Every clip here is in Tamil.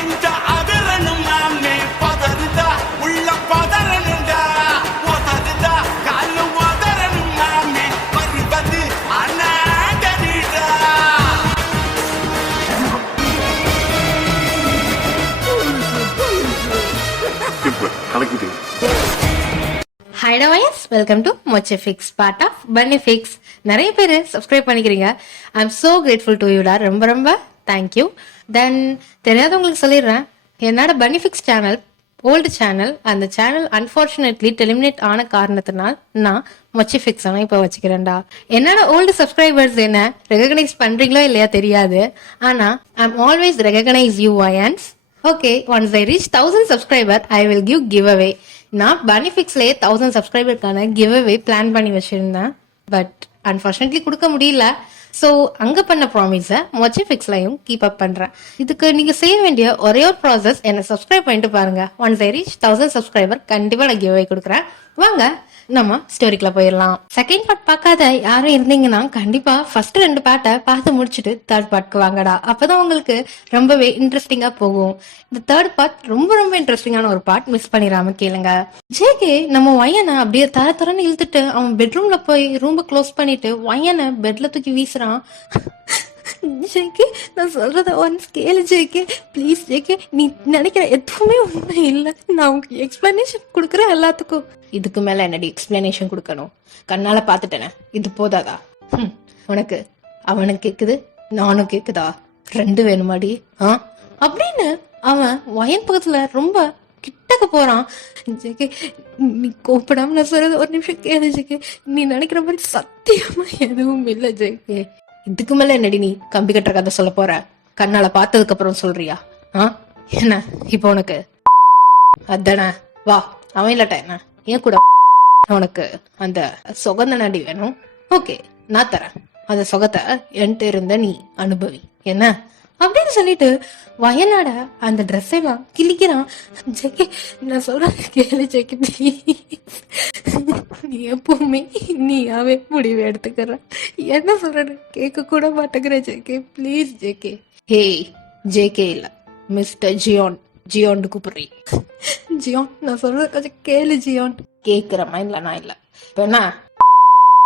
நெஞ்ச அதரணும் நாமே பதறுதா உள்ள பதறணுண்டா உதறுதா காலு உதறணும் நாமே வருவது அநாகரிடா. ஹாய் டவாயஸ், வெல்கம் டு மொச்சை Fix, part of Bunny Fix. நிறைய பேர் சப்ஸ்கிரைப் பண்ணிக்கிறீங்க. I am so grateful to யூடா. ரொம்ப ரொம்ப தேங்க்யூ. தென் தெரியாதவங்களுக்கு சொல்லிடுறேன், என்னோட Bunny Fix channel old channel. அந்த சேனல் அன்ஃபார்ச்சுனேட்லி டெலிமினேட் ஆன காரணத்தினால் நான் மொச்சை ஃபிக்ஸ் ஆனால் இப்போ வச்சுக்கிறேன்டா. என்னோட ஓல்டு சப்ஸ்கிரைபர்ஸ் என்ன ரெகக்னைஸ் பண்றீங்களோ இல்லையா தெரியாது, ஆனால் I am always recognise you வயன்ஸ். Okay, once I reach 1000 subscriber I will give away. நான் பனிஃபிக்ஸ்லேயே 1000 சப்ஸ்கிரைபருக்கான கிவ் அவே பிளான் பண்ணி வச்சிருந்தேன். பட் அன்ஃபார்ச்சுனேட்லி கொடுக்க முடியல. ஸோ அங்கே பண்ண ப்ராமிஸை மொச்சை ஃபிக்ஸ்லையும் கீப் அப் பண்ணுறேன். இதுக்கு நீங்கள் செய்ய வேண்டிய ஒரே ஒரு ப்ராசஸ், என்னை சப்ஸ்கிரைப் பண்ணிட்டு பாருங்க. ஒன்ஸ் ஐ ரீச் 1000 சப்ஸ்கிரைபர் கண்டிப்பாக நான் கிவ் அவே கொடுக்குறேன். வாங்க நம்ம ஸ்டோரிக்குள்ள போயிடலாம். செகண்ட் பார்ட் பார்க்காத யாரும் இருந்தீங்கன்னா கண்டிப்பா ஃபர்ஸ்ட் 2 பார்ட்டை பார்த்து முடிச்சுட்டு தேர்ட் பார்ட்க்கு வாங்கடா. அப்பதான் உங்களுக்கு ரொம்பவே இன்ட்ரெஸ்டிங்கா போகும். இந்த தேர்ட் பார்ட் ரொம்ப ரொம்ப இன்ட்ரெஸ்டிங்கான ஒரு பார்ட், மிஸ் பண்ணிடாம கேளுங்க. ஜேகே நம்ம வயனை அப்படியே தரன்னு இழுத்துட்டு அவன் பெட்ரூம்ல போய் ரூமை க்ளோஸ் பண்ணிட்டு வயனை பெட்ல தூக்கி வீசுறான். ஜேகே, நான் சொல்றத ஒன்ஸ் கேளு ஜேகே, ப்ளீஸ் ஜேகே. நீ நினைக்கிற எதுவுமே உண்மை இல்லை. நான் உங்களுக்கு எக்ஸ்பிளனேஷன் கொடுக்குறேன் எல்லாத்துக்கும். இதுக்கு மேல என்னடி எக்ஸ்பிளனேஷன் கொடுக்கணும்? கண்ணால பாத்துட்டேனே, இது போதாதா? உனக்கு அவனுக்கு கேக்குது, நானும் கேக்குதா? 2 வேணுமாடி? அப்படின்னு அவன் வயன் பக்கத்துல ரொம்ப கிட்டக்க போறான். ஜேகே, நீ கோப்படாம நான் சொல்றது ஒரு நிமிஷம் கேளு ஜேகே. நீ நினைக்கிற மாதிரி சத்தியமா எதுவும் இல்லை ஜேகே. இதுக்கு மேல என்னடி நீ கம்பி கட்டுற கதை சொல்ல போற? கண்ணால பார்த்ததுக்கு அப்புறம் சொல்றியா? என்ன இப்போ உனக்கு அதானே? வா, அவன் இல்லாட்டா என்ன, ஏன் கூட உனக்கு அந்த சொகந்த நடி வேணும்? ஓகே, நான் தரேன். அந்த சொகத்தை என்கிட்ட இருந்த நீ அனுபவி என்ன அப்படின்னு சொல்லிட்டு வயனாட அந்த ட்ரெஸ் எல்லாம் கிழிக்கிறான். ஜெகே, நான் சொல்றேன் கேளு ஜெகே, நீ எப்பவுமே நீயாவே முடிவு எடுத்துக்கிற. என்ன சொல்றேன்னு கேட்க கூட மாட்டேங்கிற JK, please JK. Hey JK இல்ல, மிஸ்டர் ஜியான். ஜியான் கூப்பிடுறீ? ஜியான், நான் சொல்றது கொஞ்சம் கேளு ஜியான். கேக்குற மைண்ட்ல நான் இல்ல. இப்ப என்ன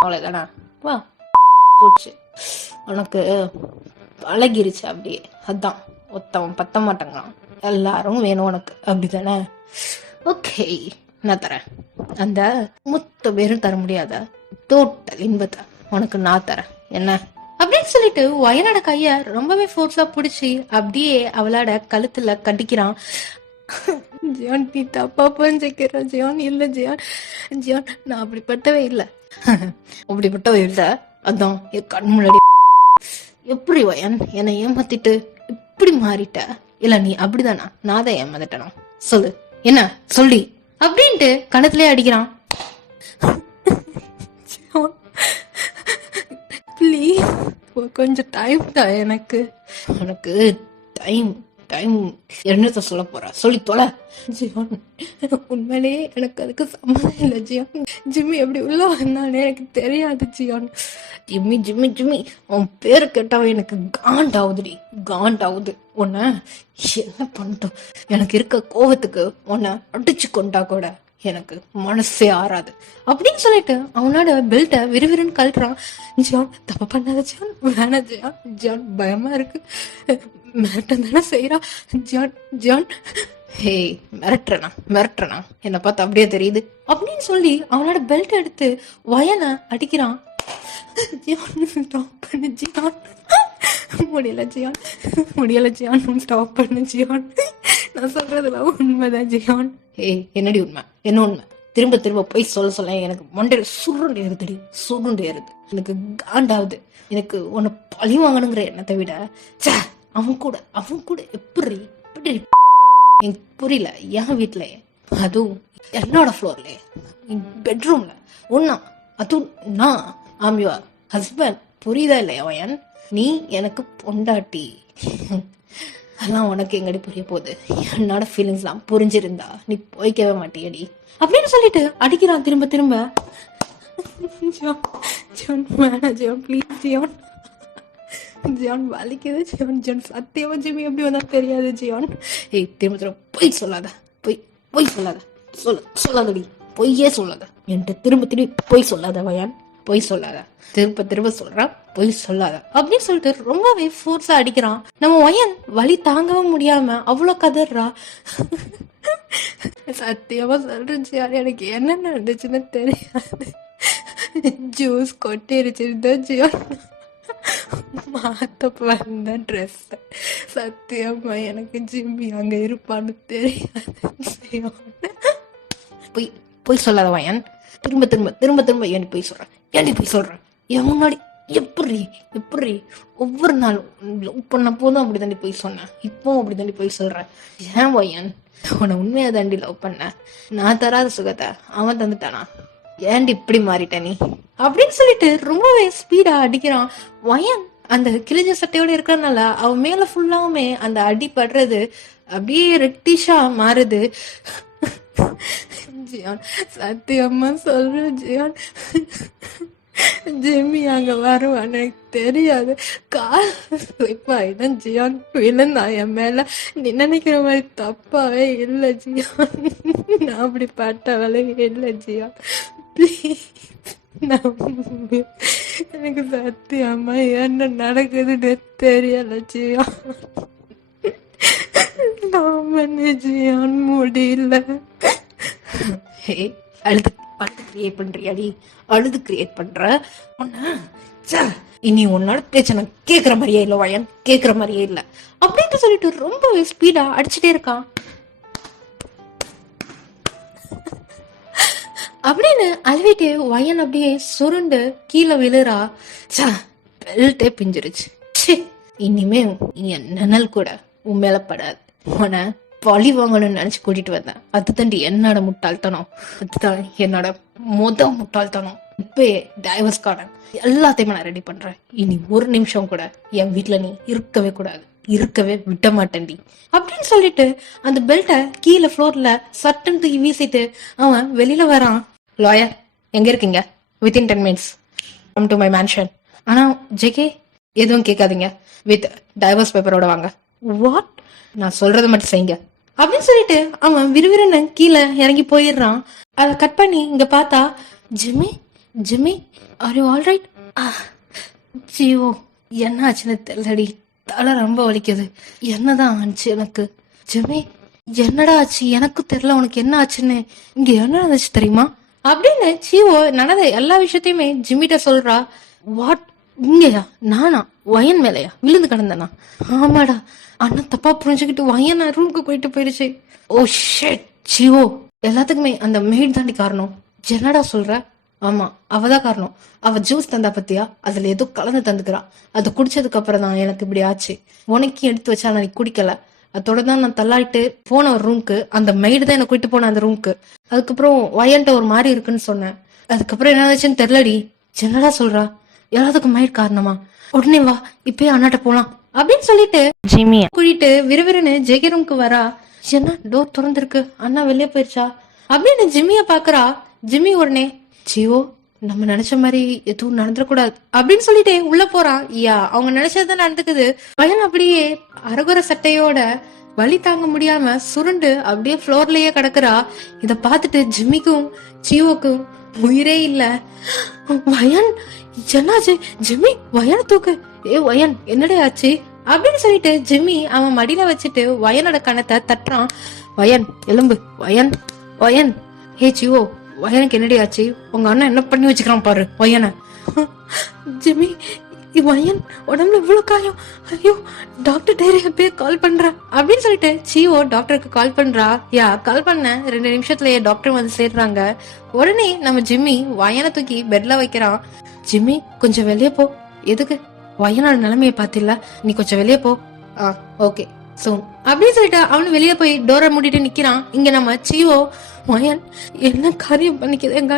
அவ்வளவுதானா? வா போச்சு, உனக்கு பழகிருச்சு அப்படியே. அதான் ஒத்தவன் பத்த மாட்டேங்கான், எல்லாரும் வேணும் உனக்கு, அப்படிதானே? ஓகே, நான் தரேன். அந்த மொத்த பேரும் தர முடியாத டோட்டல் இன்பத்தை உனக்கு நான் தரேன் என்ன அப்படின்னு சொல்லிட்டு வயனோட கைய ரொம்பவே ஃபோர்ஸா பிடிச்சி அப்படியே அவளோட கழுத்துல கட்டிக்கிறான். ஜியான், நீ தப்பா புரிஞ்சுக்கிற ஜியான். இல்ல ஜியான், ஜியான் நான் அப்படிப்பட்டவே இல்லை. அப்படிப்பட்டவ இல்லை. அதான் என் கண் முன்னாடி. எப்படி வயன் என்னை ஏமாத்திட்டு இப்படி மாறிட்ட? இல்ல நீ அப்படிதானா? நான் தான் ஏமாத்திட்டனா? சொல்லு, என்ன சொல்லி அப்படின்ட்டு கணத்திலே அடிக்கிறான். ப்ளீஸ் கொஞ்சம் டைம் தான் எனக்கு. உனக்கு டைம் டைம் என்னத்த சொல்ல போற? சொல்லி தொலை ஜியான். உண்மையிலேயே எனக்கு அதுக்கு சம்மதம் இல்லை ஜியான். ஜிம்மி எப்படி உள்ள வந்தானே எனக்கு தெரியாது ஜியான். ஜிம்மி ஜிம்மி ஜிம்மி அவன் பேரு கேட்டாவே எனக்கு காண்டாவுதுடி, காண்டாவுது. உன்னை என்ன பண்ணிட்டோம்? எனக்கு இருக்க கோவத்துக்கு உன்னை அடிச்சு கொண்டா கூட எனக்கு மனசே ஆறாது அப்படின்னு சொல்லிட்டு அவனோட பெல்ட்டை விறுவிறுன்னு கழட்டுறான். ஜியான், தப்ப பண்ணாத ஜியான், வேணா ஜியான். ஜியான் பயமா இருக்கு, மிரட்டம் தானே செய்யறா ஜியான். ஜியான், ஹே மிரட்டுறனா என்னை பார்த்து அப்படியே தெரியுது அப்படின்னு சொல்லி அவனோட பெல்ட் எடுத்து வயனை அடிக்கிறான். ஜியான், ஸ்டாப் பண்ணு ஜியான். முடியல ஜியான், முடியல ஜியான், ஸ்டாப் பண்ணு ஜியான். நான் சொல்றதுலாம் உண்மைதான் ஜியான். ஏய், என்னடி உண்மை? என்ன உண்மை? திரும்ப திரும்ப போய் சொல்ல எனக்கு மண்டையில சுருண்டு ஏறுதுடி, சுருண்டு ஏறுது. எனக்கு காண்டாவது. எனக்கு உன்னை பழி வாங்கணுங்கிற எண்ணத்தை விட அவன் கூட எப்படி எனக்கு புரியல. என் வீட்லயே, அதுவும் என்னோட ஃப்ளோர்லயே, பெட்ரூம்ல ஒன்னா, அதுவும் நான் ஆம் யுவர் ஹஸ்பண்ட். புரியுதா இல்லையா வயன்? நீ எனக்கு பொண்டாட்டி. அதெல்லாம் உனக்கு எங்கடி புரிய போகுது? என்னோட ஃபீலிங்ஸ்லாம் புரிஞ்சிருந்தா நீ போய்க்கவே மாட்டியடி அப்படின்னு சொல்லிட்டு அடிக்கிறான் திரும்ப திரும்ப. ஜியான், ஜியான் வேணா ஜியான், ப்ளீஸ் ஜியான். ஜியான் வலிக்குது ஜியான். ஜியான் சத்தியமா ஜிம்மி எப்படி வந்தா தெரியாது ஜியான். ஏய் திரும்ப திரும்ப பொய் சொல்லாத, பொய் சொல்லாத, சொல்லாதடி, பொய்யே சொல்லாத, என்கிட்ட திரும்ப திரும்ப பொய் சொல்லாத வயான், பொய் சொல்லாத, திரும்ப சொல்றா பொய் சொல்லாத அப்படின்னு சொல்லிட்டு ரொம்பவே ஃபோர்ஸா அடிக்கிறான். நம்ம வயன் வலி தாங்கவும் முடியாம அவ்வளோ கதறா. சத்தியமா சொல்றேன் ஜியான், எனக்கு என்ன நடந்துச்சுன்னு தெரியாது. ஜூஸ் கொட்டிருச்சுன்னு ஜியான் மாத்த வந்த ட்ரெஸ். சத்தியமா எனக்கு ஜிம்மி அங்க இருப்பான்னு தெரியாது. பொய் சொல்லாத வயன், திரும்ப ஏன் பொய் சொல்றேன், ஏன் பொய் சொல்றேன் என் முன்னாடி? எப்படி ஒவ்வொரு நாளும் லவ் பண்ண போதும் அப்படி தாண்டி போய் சொன்னேன், இப்போ அப்படி தாண்டி போய் சொல்றேன். ஏன் வயன், உன்னை உண்மையா தாண்டி லவ் பண்ண, நான் தராத சுகத்தை அவன் தந்துட்டானா, ஏன்டி இப்படி மாறிட்ட நீ அப்படின்னு சொல்லிட்டு ரொம்பவே ஸ்பீடா அடிக்கிறான். வயன் அந்த கிழிஞ்ச சட்டையோட இருக்கிறதுனால அவன் மேல ஃபுல்லாவுமே அந்த அடி படுறது அப்படியே ரெட்டிஷா மாறுது. ஜியான் சத்தியம்மா சொல்றேன் ஜியான், ஜிம்மி அங்க வருவான்னு எனக்கு தெரியாது. கால் ஸ்லிப்பாயிதான் ஜியான் விழுந்தான் என் மேல. நீ நினைக்கிற மாதிரி தப்பாவே இல்லை ஜியான், நான் அப்படி பட்டவளே இல்லை ஜியான், ப்ளீஸ் எனக்கு சத்தியம்மா என்ன நடக்குதுன்னு தெரியல ஜியான், ஜியான் முடியல. அழுது கிரியேட் பண்றியாடி, அழுது கிரியேட் பண்ற இனி உன்னோட பேச்ச நான் கேக்குற மாதிரியே இல்ல வயன், கேக்குற மாதிரியே இல்ல அப்படின்னு சொல்லிட்டு ரொம்பவே ஸ்பீடா அடிச்சுட்டே இருக்கான். அப்படின்னு அழுவிட்டு வயன் அப்படியே சுருண்டு கீழே விழுறா. பெல்ட்டே பிஞ்சிருச்சு. இனிமே என் நிழல் கூட உன் மேல படாது, உன பழி வாங்கணும்னு நினைச்சு கூட்டிட்டு வந்தேன். அதுதாண்டி என்னோட முட்டாள்தனம், அதுதான் என்னோட முட்டாள்தனம். இப்பயே டைவர்ஸ் கார்டன் எல்லாத்தையுமே நான் ரெடி பண்றேன். இனி ஒரு நிமிஷம் கூட என் வீட்டுல நீ இருக்கவே கூடாது, இருக்கவே விட மாட்டேன்டி அப்படின்னு சொல்லிட்டு அந்த பெல்ட்டை கீழே ஃப்ளோர்ல சட்டன் தூக்கி வீசிட்டு அவன் வெளியில வரான். லாயர் எங்க இருக்கீங்க? Within 10 minutes come to my mansion. ஆனா ஜேகே எதுவும் கேட்காதீங்க, வித் டைவர்ஸ் பேப்பரோட வாங்க. வாட்? நான் சொல்றதை மட்டும் செய்யுங்க அப்படின்னு சொல்லிட்டு அவன் விறுவிறுன்னு கீழே இறங்கி போயிடுறான். அதை கட் பண்ணி இங்க பார்த்தா Jimmy are you all right? GO என்ன ஆச்சுன்னு தெரியலடி, தலை ரொம்ப வலிக்குது. என்னதான் ஆச்சு எனக்கு? ஜிம்மி என்னடா ஆச்சு? எனக்கு தெரியல, உனக்கு என்ன ஆச்சுன்னு. இங்க என்ன நடந்துச்சு தெரியுமா அப்படின்னு ஜீவோ நடந்த எல்லா விஷயத்தையுமே ஜிம்மிட்ட சொல்றா. வாட்? இங்கயா? நானா வயன் மேலையா விழுந்து கிடந்தனா? ஆமாடா, அண்ணன் தப்பா புரிஞ்சுக்கிட்டு வயன் ரூமுக்கு போயிட்டு போயிருச்சு. ஓ ஷிட் ஜீவோ, எல்லாத்துக்குமே அந்த மெய்ட் தாண்டி காரணம். என்னடா சொல்ற? ஆமா, அவதான் காரணம். அவ ஜூஸ் தந்தா பத்தியா, அதுல ஏதோ கலந்து தந்துக்கிறா. அது குடிச்சதுக்கு அப்புறம் தான் எனக்கு இப்படி ஆச்சு. உனக்கு எடுத்து வச்சா நான் குடிக்கல, அதோட தான் நான் தள்ளாயிட்டு போன ஒரு ரூம்க்கு. அந்த மெய்டு தான் என்ன கூட்டிட்டு போன அந்த ரூம்க்கு. அதுக்கப்புறம் வயன்ட்ட ஒரு மாதிரி இருக்குன்னு சொன்னேன். அதுக்கப்புறம் என்ன ஆச்சுன்னு தெரியலடி. என்னடா சொல்றா? எல்லாத்துக்கும் மெய்ட் காரணமா? உடனே வா, இப்பயே அண்ணாட்ட போலாம் அப்படின்னு சொல்லிட்டு ஜிம்மிய கூட்டிட்டு விறுவிறுன்னு ஜெகி ரூம்க்கு வரா. என்ன டோர் திறந்திருக்கு, அண்ணா வெளியே போயிருச்சா அப்படின்னு ஜிம்மிய பாக்குறா. ஜிம்மி உடனே ஜீவோ நம்ம நினைச்ச மாதிரி எதுவும் நடந்துடக்கூடாது அப்படின்னு சொல்லிட்டு உள்ள போறான். யா, அவங்க நினைச்சதுதான் நடந்துக்குது. பையன் அப்படியே அரகுர சட்டையோட வலி தாங்க முடியாம சுருண்டு அப்படியே ஃப்ளோர்லயே கிடக்குறா. இத பாத்துட்டு ஜிம்மிக்கும் ஜீவோக்கும் உயிரே இல்ல. வயன் என்னாச்சு? ஜிம்மி வயனை தூக்கு. ஏ வயன் என்னடே ஆச்சு அப்படின்னு சொல்லிட்டு ஜிம்மி அவன் மடியில வச்சுட்டு வயனோட கணத்தை தட்டுறான். வயன் எலும்பு, வயன் ஹே ஜீவோ வயனுக்கு என்னடி ஆச்சு? உங்க அண்ணன் என்ன பண்ணி வச்சுக்கிறான் பாரு வயனை. ஜிம்மி வயன் உடம்புல இவ்வளவு காயம், ஐயோ டாக்டர் டைரியா போய் கால் பண்றா அப்படின்னு சொல்லிட்டு ஜீவோ டாக்டருக்கு கால் பண்றா. யா, கால் பண்ண 2 நிமிஷத்துலயே டாக்டர் வந்து சேர்றாங்க. உடனே நம்ம ஜிம்மி வயனை தூக்கி பெட்ல வைக்கிறான். ஜிம்மி கொஞ்சம் வெளியே போ. எதுக்கு? வயனோட நிலைமைய பாத்தில, நீ கொஞ்சம் வெளியே போ. ஓகே சோன் அப்படின்னு சொல்லிட்டு அவனு வெளியே போய் டோரை மூடிட்டு நிக்கிறான். இங்க நம்ம ஜீவோ வயன் என்ன காரியம் பண்ணிக்குது எங்க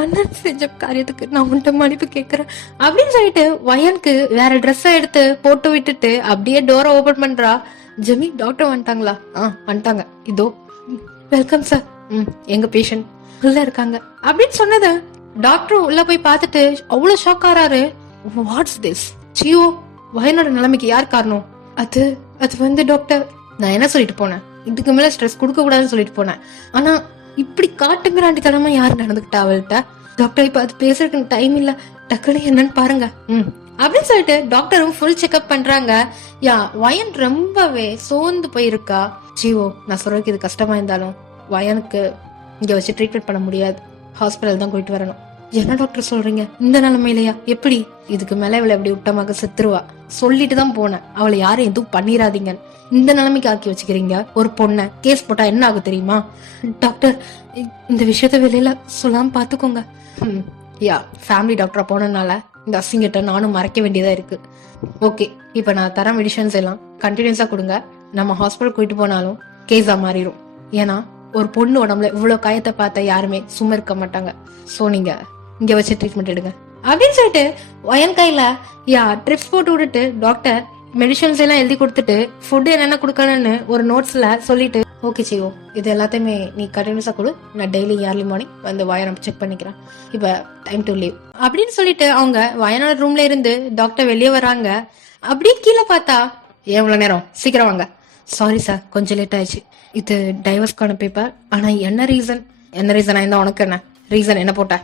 அண்ணன் செஞ்ச காரியத்துக்கு நான் உன்கிட்ட மன்னிப்பு கேக்குறேன் அப்படின்னு சொல்லிட்டு வயனுக்கு வேற ட்ரெஸ்ஸ எடுத்து போட்டு விட்டுட்டு அப்படியே டோரை ஓபன் பண்றா. ஜெமி டாக்டர் வந்துட்டாங்களா? வந்துட்டாங்க, இதோ வெல்கம் சார். எங்க பேஷண்ட் உள்ள இருக்காங்க அப்படின்னு சொன்னது டாக்டர் உள்ள போய் பார்த்துட்டு அவ்வளவு ஷாக் ஆறாரு. What's this? ஜியோ வயனோட நிலைமைக்கு யார் காரணம்? அது அது வந்து டாக்டர், நான் என்ன சொல்லிட்டு போனேன், இதுக்கு மேல ஸ்ட்ரெஸ் கொடுக்க கூடாதுன்னு சொல்லிட்டு போனேன். ஆனா இப்படி காட்டுங்கிறாண்டி தனமா யாரு நடந்துக்கிட்டா அவள்கிட்ட? டாக்டர் இப்ப அது பேசுறதுக்கு டைம் இல்ல, டக்குனு என்னன்னு பாருங்க அப்படின்னு சொல்லிட்டு டாக்டரும் ஃபுல் செக்அப் பண்றாங்க. யா வயன் ரொம்பவே சோர்ந்து போயிருக்கா. ஜீவோ, நான் சொல்றதுக்கு இது கஷ்டமா இருந்தாலும் வயனுக்கு இங்க வச்சு ட்ரீட்மெண்ட் பண்ண முடியாது, ஹாஸ்பிட்டல் தான் போயிட்டு வரணும். என்ன டாக்டர் சொல்றீங்க, இந்த நிலைமையிலயா? எப்படி? இதுக்கு மேல இவளை எப்படி விட்டமாக செத்துருவா, சொல்லிட்டு தான் போனேன் அவளை யாரும் எதுவும் பண்ணிராதீங்க. இந்த நிலைமைக்கு ஆக்கி வச்சுக்கிறீங்க ஒரு பொண்ணை, கேஸ் போட்டா என்ன ஆகும் தெரியுமா? டாக்டர் இந்த விஷயத்த வெளியில சொல்லாம பாத்துக்கோங்க. யா ஃபேமிலி டாக்டரா போனதுனால இந்த அசிங்கிட்ட நானும் மறைக்க வேண்டியதா இருக்கு. ஓகே, இப்ப நான் தர மெடிசன்ஸ் எல்லாம் கண்டினியூஸா கொடுங்க. நம்ம ஹாஸ்பிட்டல் கூட்டிட்டு போனாலும் கேஸா மாறிடும். ஏன்னா ஒரு பொண்ணு உடம்புல இவ்வளவு காயத்தை பார்த்த யாருமே சும்மா இருக்க மாட்டாங்க. சோ நீங்க இங்க வச்சு ட்ரீட்மெண்ட் எடுங்க அப்படின்னு சொல்லிட்டு வயன் கையில ட்ரிப்ஸ் போட்டு விட்டுட்டு டாக்டர் மெடிசன்ஸ் எல்லாம் எழுதி கொடுத்துட்டு ஃபுட் என்னென்ன கொடுக்கணும்னு ஒரு நோட்ஸ்ல சொல்லிட்டு, ஓகே சிவோ இது எல்லாத்தையுமே நீ கண்டினியூஸா கொடு, நான் டெய்லி ஏர்லி மார்னிங் வந்து வயனை செக் பண்ணிக்கிறேன், இப்ப டைம் டு லீவ் அப்படின்னு சொல்லிட்டு அவங்க வயனோட ரூம்ல இருந்து டாக்டர் வெளியே வராங்க. அப்படியே கீழே பார்த்தா, எவ்வளவு நேரம், சீக்கிரம் வாங்க. சாரி சார் கொஞ்சம் லேட் ஆயிடுச்சு, இது டைவர்ஸ்க்கான பேப்பர். ஆனா என்ன ரீசன் ஆயிருந்தா உனக்கு என்ன ரீசன், என்ன போட்ட?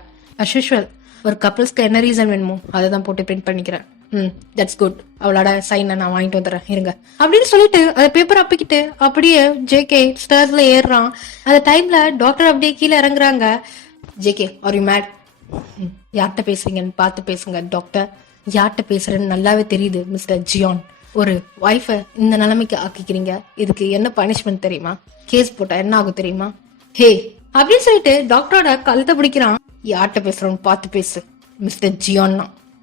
அஸ்யூஷுவல் ஒரு கப்பிள்ஸ்க்கு என்ன ரீசன் வேணுமோ அதை தான் போட்டு பிரிண்ட் பண்ணிக்கிறேன். தட்ஸ் குட், அவளோட சைன் நான் வாங்கிட்டு வந்துடுறேன் இருங்க அப்படின்னு சொல்லிட்டு அந்த பேப்பர் அப்பிக்கிட்டு அப்படியே ஜேகே ஸ்டேர்ஸ்ல ஏறுறான். அந்த டைம்ல டாக்டர் அப்படியே கீழே இறங்குறாங்க. JK are you mad? யார்கிட்ட பேசுறீங்கன்னு பார்த்து பேசுங்க டாக்டர். யார்கிட்ட பேசுறேன்னு நல்லாவே தெரியுது மிஸ்டர் ஜியான். ஒரு ஒய்ஃபை இந்த நிலைமைக்கு ஆக்கிக்கிறீங்க, இதுக்கு என்ன பனிஷ்மெண்ட் தெரியுமா? கேஸ் போட்டா என்ன ஆகும் தெரியுமா? ஹே அப்படின்னு சொல்லிட்டு டாக்டரோட கழுத்தை பிடிக்கிறான். யார்கிட்ட பேசுறோன்னு பார்த்து பேசு மிஸ்டர் ஜியான்.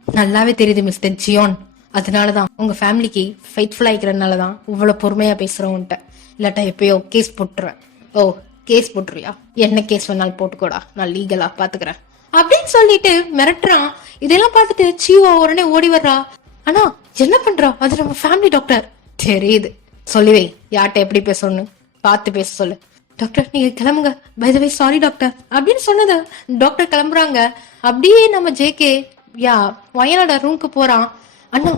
நல்லாவே தெரியுது மிஸ்டர் ஜியான், அதனாலதான் உங்க ஃபேமிலிக்கு ஃபைட்ஃபுல் ஆகிக்கிறதுனாலதான் இவ்வளவு பொறுமையா பேசுறோன்ட்ட, இல்லாட்டா எப்பயோ கேஸ் போட்டுருவேன். ஓ கேஸ் போட்டுருவியா? என்ன கேஸ் வேணாலும் போட்டுக்கோடா, நான் லீகலா பாத்துக்கிறேன் அப்படின்னு சொல்லிட்டு மிரட்டுறான். இதெல்லாம் பார்த்துட்டு சிவா உடனே ஓடி வர்றா. ஆனா என்ன பண்றா, அது நம்ம ஃபேமிலி டாக்டர். தெரியுது, சொல்லுவே யார்கிட்ட எப்படி பேசணும்னு பார்த்து பேச சொல்லு. டாக்டர் நீங்க கிளம்புங்க, by the way sorry doctor அப்படின்னு சொன்னது டாக்டர் கிளம்புறாங்க. அப்படியே நம்ம ஜேகே வயனோட ரூம்க்கு போறான். அண்ணா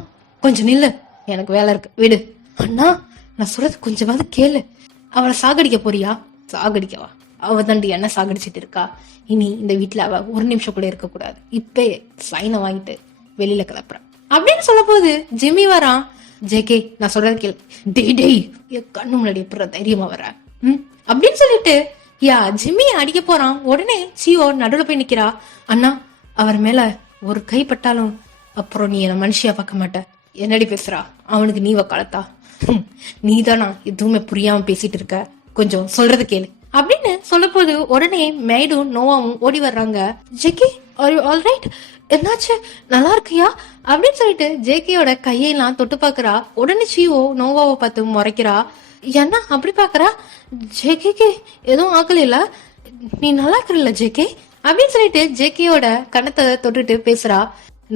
கொஞ்சம் நில்லு, எனக்கு வேலை இருக்கு, விடு. அண்ணா நான் சொல்றது கொஞ்சமாவது கேளு, அவளை சாகடிக்க போறியா? சாகடிக்கவா? அவ தாண்டி என்ன சாகடிச்சிட்டு இருக்கா. இனி இந்த வீட்டுல அவ ஒரு நிமிஷம் கூட இருக்க கூடாது, இப்ப சைனை வாங்கிட்டு வெளியில கிளப்புறான் அப்படின்னு சொல்ல போது ஜிம்மி வரான். ஜேகே நான் சொல்றது கேளு. டேய் என் கண்ணு முன்னாடி எப்படி தைரியமா வர அப்படின்னு சொல்லிட்டு ஜிம்மிய அடிக்க போறான். உடனே சியோ நடுவுல போய் நிக்கிறா. அண்ணா அவர் மேல ஒரு கை பட்டாலும் அப்புறம் நீ என்ன மனுஷியா பார்க்க மாட்ட. என்னடி பேசுறா, அவனுக்கு நீ வக்காலத்தா? நீதானா எதுவுமே புரியாம பேசிட்டு இருக்க, கொஞ்சம் சொல்றது கேளு அப்படின்னு சொல்ல போது உடனே மேடும் நோவாவும் ஓடி வர்றாங்க. JK are you alright? என்னாச்சு, நல்லா இருக்கியா அப்படின்னு சொல்லிட்டு ஜேகேயோட கையெல்லாம் தொட்டு பாக்குறா. உடனே சியோ நோவாவை பார்த்து முறைக்கிறா. என்ன அப்படி பாக்குறா? ஜேகே எதுவும் ஆகல, நீ நல்லா இருக்கல ஜேகே அப்படின்னு சொல்லிட்டு ஜேகேயோட கண்ணத்தை தொட்டுட்டு பேசுறா.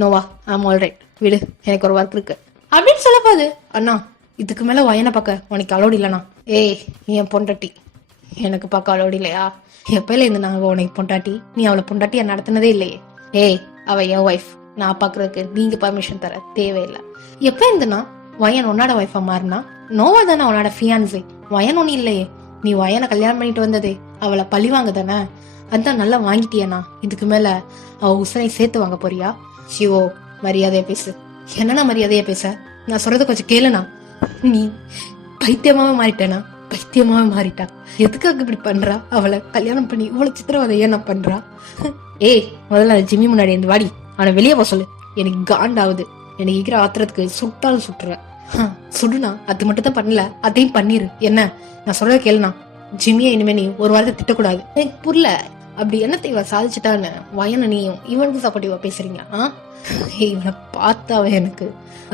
நோவா ஆம் ஆல்ரைட், விடு, எனக்கு ஒரு ஒர்க் இருக்கு அப்படின்னு சொல்ல போது, அண்ணா இதுக்கு மேல வயனை பார்க்க உனக்கு அலோடு இல்லண்ணா. ஏய் என் பொண்டாட்டி, எனக்கு பார்க்க அலோடு இல்லையா? எப்பயில இருந்து நாங்க உனக்கு பொண்டாட்டி, நீ அவளை பொண்டாட்டியா நடத்தினதே இல்லையே. ஏய் அவ என் ஒய்ஃப், நான் பாக்குறதுக்கு நீங்க பர்மிஷன் தர தேவையில்லை. எப்ப இருந்துனா வயன் உன்னோட ஒய்ஃபா மாறினா? நோவா தானே உன்னோட ஃபியான்ஸே, வயன் ஒண்ணு இல்லையே. நீ வயனை கல்யாணம் பண்ணிட்டு வந்ததே அவளை பழிவாங்க தானே, அதான் நல்லா வாங்கிட்டியனா. இதுக்கு மேல அவ உசனை சேர்த்து வாங்க போறியா? சிவோ மரியாதையா பேசு. என்னன்னா மரியாதையா பேச, நான் சொல்றத கொஞ்சம் கேளுனா. நீ பைத்தியமாவே மாறிட்டேனா? பைத்தியமாவே மாறிட்டா. எதுக்காக இப்படி பண்றா? அவளை கல்யாணம் பண்ணி இவ்வளவு சித்திரவதை ஏன் பண்றா? ஏய் முதல்ல ஜிம்மி முன்னாடி இருந்து வாடி, அவனை வெளியே போக சொல்லு. எனக்கு காண்டாவுது, எனக்கு இருக்கிற ஆத்திரத்துக்கு சுட்டாலும் சுட்டுறேன். சுடுனா அது மட்டும் தான் பண்ணல, அதையும் பண்ணிரு. என்ன நான் சொல்றத கேளுனா, ஜிம்மியை இனிமே நீ ஒரு வாரத்தை திட்டக்கூடாது. எனக்கு புரியல, அப்படி என்னத்தை இவ சாதிச்சுட்டான்னு வயன நீயும் இவனுக்கு சப்போர்ட்டிவா பேசுறீங்க? இவனை பார்த்தாவே எனக்கு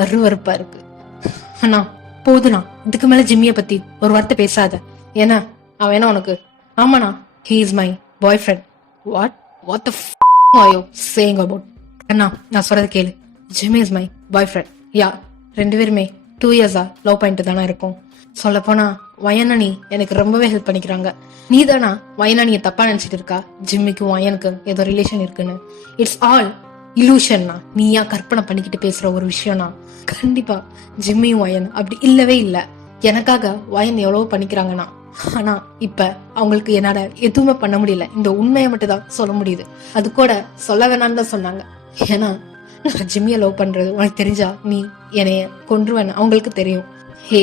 அருவருப்பா இருக்கு. அண்ணா போதுண்ணா, இதுக்கு மேல ஜிம்மிய பத்தி ஒரு வார்த்தை பேசாத. ஏன்னா அவன் என்ன உனக்கு? ஆமாண்ணா, he is my boyfriend. what the are you saying about? அண்ணா நான் சொல்றது கேளு, Jimmy is my boy friend. ரெண்டு பேருமே 2 இயர்ஸா லவ் பண்ணிட்டு தானே இருக்கும். சொல்ல போனா வயனணி எனக்கு ரொம்பவே ஹெல்ப் பண்ணிக்கிறாங்க. நீ தானா வயனணியை தப்பா நினைச்சிட்டு இருக்கா, ஜிம்மிக்கும் வயனுக்கு ஏதோ ரிலேஷன் இருக்குன்னு. இட்ஸ் ஆல் இலூஷன்னா நீயா கற்பனை பண்ணிக்கிட்டு பேசுற ஒரு விஷயம்னா கண்டிப்பா ஜிம்மியும் வயன் அப்படி இல்லவே இல்ல. எனக்காக வயன் எவ்வளவோ பண்ணிக்கிறாங்கன்னா, ஆனா இப்ப அவங்களுக்கு என்னால எதுவுமே பண்ண முடியல. இந்த உண்மையை மட்டும் தான் சொல்ல முடியுது. அது கூட சொல்ல வேணாம்னு தான் சொன்னாங்க. ஏன்னா நான் ஜிம்மிய லவ் பண்றது உனக்கு தெரிஞ்சா நீ என்னைய கொன்றுவேன் அவங்களுக்கு தெரியும். ஹே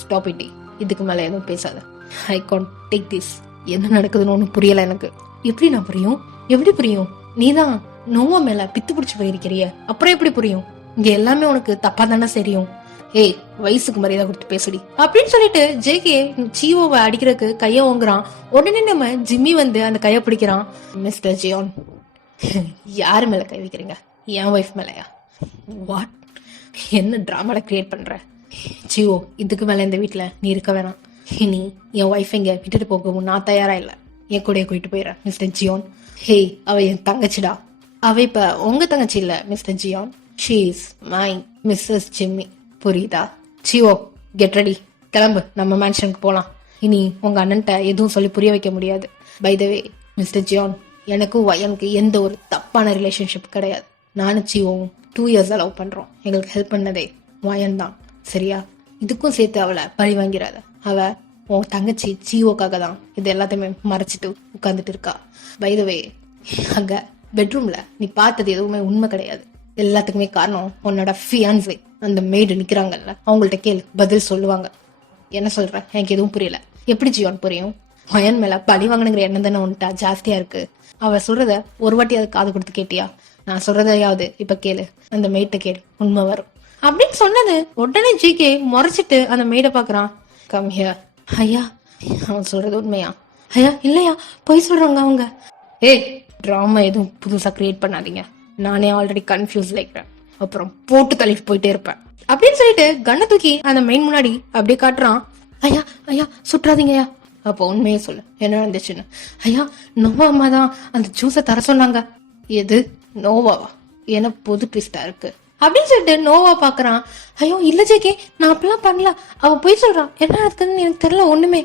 ஸ்டாப் இட், இதுக்கு மேல எதுவும் பேசாத. I can't take this. என்ன நடக்குதுன்னு ஒன்னும் புரியல எனக்கு. எப்படி நான் புரியும்? எப்படி புரியும்? நீதான் நோவா மேல பித்து பிடிச்சு போயிருக்கிறிய, அப்புறம் எப்படி புரியும்? இங்க எல்லாமே உனக்கு தப்பா தானே தெரியும். ஏய் வயசுக்கு மரியாதை கொடுத்து பேசுடி அப்படின்னு சொல்லிட்டு ஜேகே சீவோவை அடிக்கிறதுக்கு கைய ஓங்குறான். உடனே நம்ம ஜிம்மி வந்து அந்த கைய பிடிக்கிறான். மிஸ்டர் ஜியோன், யாரு மேல கை வைக்கிறீங்க? என் ஒய்ஃப் மேலயா? வாட்? என்ன டிராமால கிரியேட் பண்ற? ஜியோ, இதுக்கு மேல இந்த வீட்டுல நீ இருக்க வேணாம். இனி என் ஒய்ஃப் இங்க விட்டுட்டு போகவும் நான் தயாரா இல்ல. என் கூட கூட்டிட்டு போயிடுறேன் மிஸ்டர் ஜியோன். ஹே, அவ என் தங்கச்சிடா. அவ இப்ப உங்க தங்கச்சி இல்ல mister Jeon. She is mine missus Jimmy. புரியுதா? ஜியோ, கெட் ரெடி, கிளம்பு, நம்ம மேன்ஷனுக்கு போலாம். இனி உங்க அண்ணன்ட்ட எதுவும் சொல்லி புரிய வைக்க முடியாது. By the way mister Jeon, எனக்கும் வயனுக்கு எந்த ஒரு தப்பான ரிலேஷன்ஷிப் கிடையாது. நானும் ஜியோவும் 2 years லவ் பண்றோம். எங்களுக்கு ஹெல்ப் பண்ணதே வயன் தான், சரியா? இதுக்கும் சேர்த்து அவளை பழி வாங்கிறாத. அவ உன் தங்கச்சி ஜியோக்காக தான் இது எல்லாத்தையுமே மறைச்சிட்டு உட்காந்துட்டு இருக்கா. பை த வே, அங்க பெட்ரூம்ல நீ பார்த்தது எதுவுமே உண்மை கிடையாது. எல்லாத்துக்குமே காரணம் உன்னோட ஃபியான்ஸே. அந்த மெய்டு நிக்கிறாங்கல்ல, அவங்கள்ட்ட கேளு, பதில் சொல்லுவாங்க. என்ன சொல்ற? எனக்கு எதுவும் புரியல. எப்படி ஜியோன் புரியும்? வயன் மேல பழி வாங்கணுங்கிற எண்ணம் தானே உன்ட்டா ஜாஸ்தியா இருக்கு. அவ சொல்றத ஒரு வாட்டி அதை காது கொடுத்து கேட்டியா? நான் சொல்றதையாவது இப்ப கேளு, அந்த மெய்ட்ட கேளு, உண்மை வரும் அப்படின்னு சொன்னது. உடனே ஜிகே முறைச்சிட்டு அந்த மெய்ட பாக்குறான். Come here. ஐயா, அவன் சொல்றது உண்மையா? ஐயா இல்லையா, பொய் சொல்றாங்க அவங்க. ஏய், டிராமா எதுவும் புதுசா கிரியேட் பண்ணாதீங்க. நானே ஆல்ரெடி கன்ஃபியூஸ்ல இருக்கிறேன், அப்புறம் போட்டு தள்ளிட்டு போயிட்டே இருப்பேன் அப்படின்னு சொல்லிட்டு கண்ணை தூக்கி அந்த மெயின் முன்னாடி அப்படியே காட்டுறான். ஐயா ஐயா சுற்றாதீங்க ஐயா. அப்போ உண்மையே சொல்லு, என்ன நடந்துச்சுன்னு. ஐயா, நோவா அம்மா தான் அந்த ஜூஸை தர சொன்னாங்க. எது, நோவாவா? என்ன புது ட்விஸ்டா இருக்கு அப்படின்னு சொல்லிட்டு நோவா பாக்குறான். ஐயோ இல்ல ஜேகே, நான் அப்படிலாம் பண்ணல, அவ போய் சொல்றான். என்ன நடக்குதுன்னு எனக்கு தெரியல ஒண்ணுமே.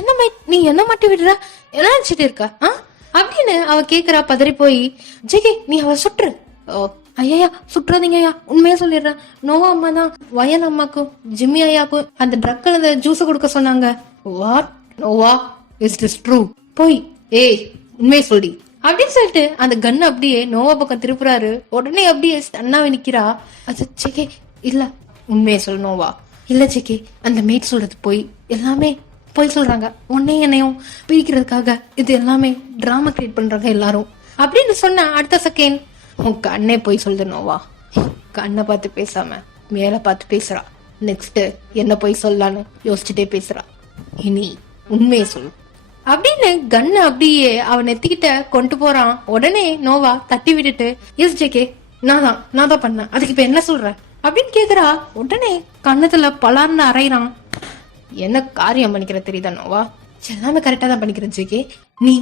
என்ன நீ என்ன மாட்டி விடுற? என்ன நினைச்சிட்டு இருக்கா அப்படின்னு அவ கேக்குறா பதறி போய். ஜேகே, நீ அவ சுற்று. ஓ ஐயா, சுற்றாதீங்க ஐயா, உண்மையா சொல்லிடுறேன். நோவா அம்மா தான் வயன் அம்மாக்கும் ஜிம்மி ஐயாக்கும் அந்த ட்ரக் அந்த ஜூஸை கொடுக்க சொன்னாங்க. What? Noah, is this true? போய் ஏய் உண்மையை சொல்லி அப்படின்னு சொல்லிட்டு அந்த கன் அப்படியே நோவா பக்கம் திருப்புறாரு. உடனே அப்படியே ஸ்டன்னாவே நிக்கிறா. அது ஜேகே இல்ல, உண்மையை சொல்லு நோவா. இல்ல ஜேகே, அந்த மேட் சொல்றது போய், எல்லாமே போய் சொல்றாங்க. உன்னை என்னையும் பிரிக்கிறதுக்காக இது எல்லாமே டிராமா கிரியேட் பண்றாங்க எல்லாரும் அப்படின்னு சொன்ன அடுத்த செகண்ட் உன் கண்ணே போய் சொல்லுது நோவா. கண்ணை பார்த்து பேசாம மேல பார்த்து பேசுறா. நெக்ஸ்ட் என்ன போய் சொல்லலான்னு யோசிச்சுட்டே பேசுறா. இனி உண்மையை சொல்லு அப்படின்னு கண்ணு அப்படியே அவன் நெத்திக்கிட்ட கொண்டு போறான். உடனே நோவா தட்டி விட்டுட்டு, எஸ் ஜேகே, நான் தான் பண்ணேன், அதுக்கு இப்ப என்ன சொல்ற அப்படின்னு கேக்குறா. உடனே கண்ணத்துல பலார்னு அரைறான். என்ன காரியம் பண்ணிக்கிற தெரியுதா நோவா? எல்லாமே கரெக்டா தான் பண்ணிக்கிறேன் ஜேகே. நீ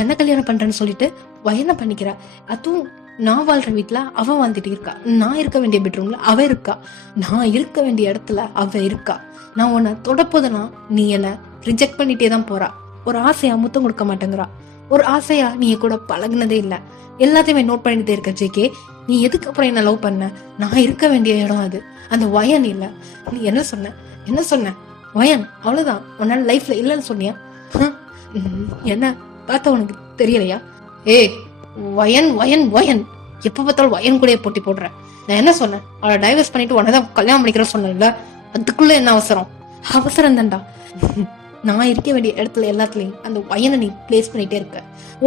என்ன கல்யாணம் பண்றேன்னு சொல்லிட்டு வயனை பண்ணிக்கிற. அதுவும் நான் வாழ்ற வீட்டுல அவ வாழ்ந்துட்டு இருக்கா. நான் இருக்க வேண்டிய பெட்ரூம்ல அவ இருக்கா. நான் இருக்க வேண்டிய இடத்துல அவ இருக்கா. நான் உன்னை தொடப்போதுனா நீ என்ன ரிஜெக்ட் பண்ணிட்டே தான் போறா. ஒரு ஆசையா முத்தம் கொடுக்க மாட்டேங்கிறா. ஒரு ஆசையா நீ கூட பழகுனதே இல்ல. எல்லாத்தையுமே நோட் பண்ணிட்டே இருக்க ஜேகே. நீ எதுக்கு அப்புறம் என்ன லவ் பண்ண? நான் இருக்க வேண்டிய இடம் அது, அந்த வயன் இல்ல. நீ என்ன சொன்ன? வயன் அவ்வளவுதான் உன்னால லைஃப்ல இல்லன்னு சொன்னியா? என்ன பார்த்தா உனக்கு தெரியலையா? ஏய், வயன் வயன் வயன், எப்ப பார்த்தாலும் வயன் கூட போட்டி போடுற. நான் என்ன சொன்னேன்? அவளை டைவர்ஸ் பண்ணிட்டு உனதான் கல்யாணம் பண்ணிக்கிறேன்னு சொன்னேன்ல, அதுக்குள்ள என்ன அவசரம் தான்டா. நான் இருக்க வேண்டிய இடத்துல எல்லாத்துலயும் அந்த வயனை நீ பிளேஸ் பண்ணிட்டே இருக்க.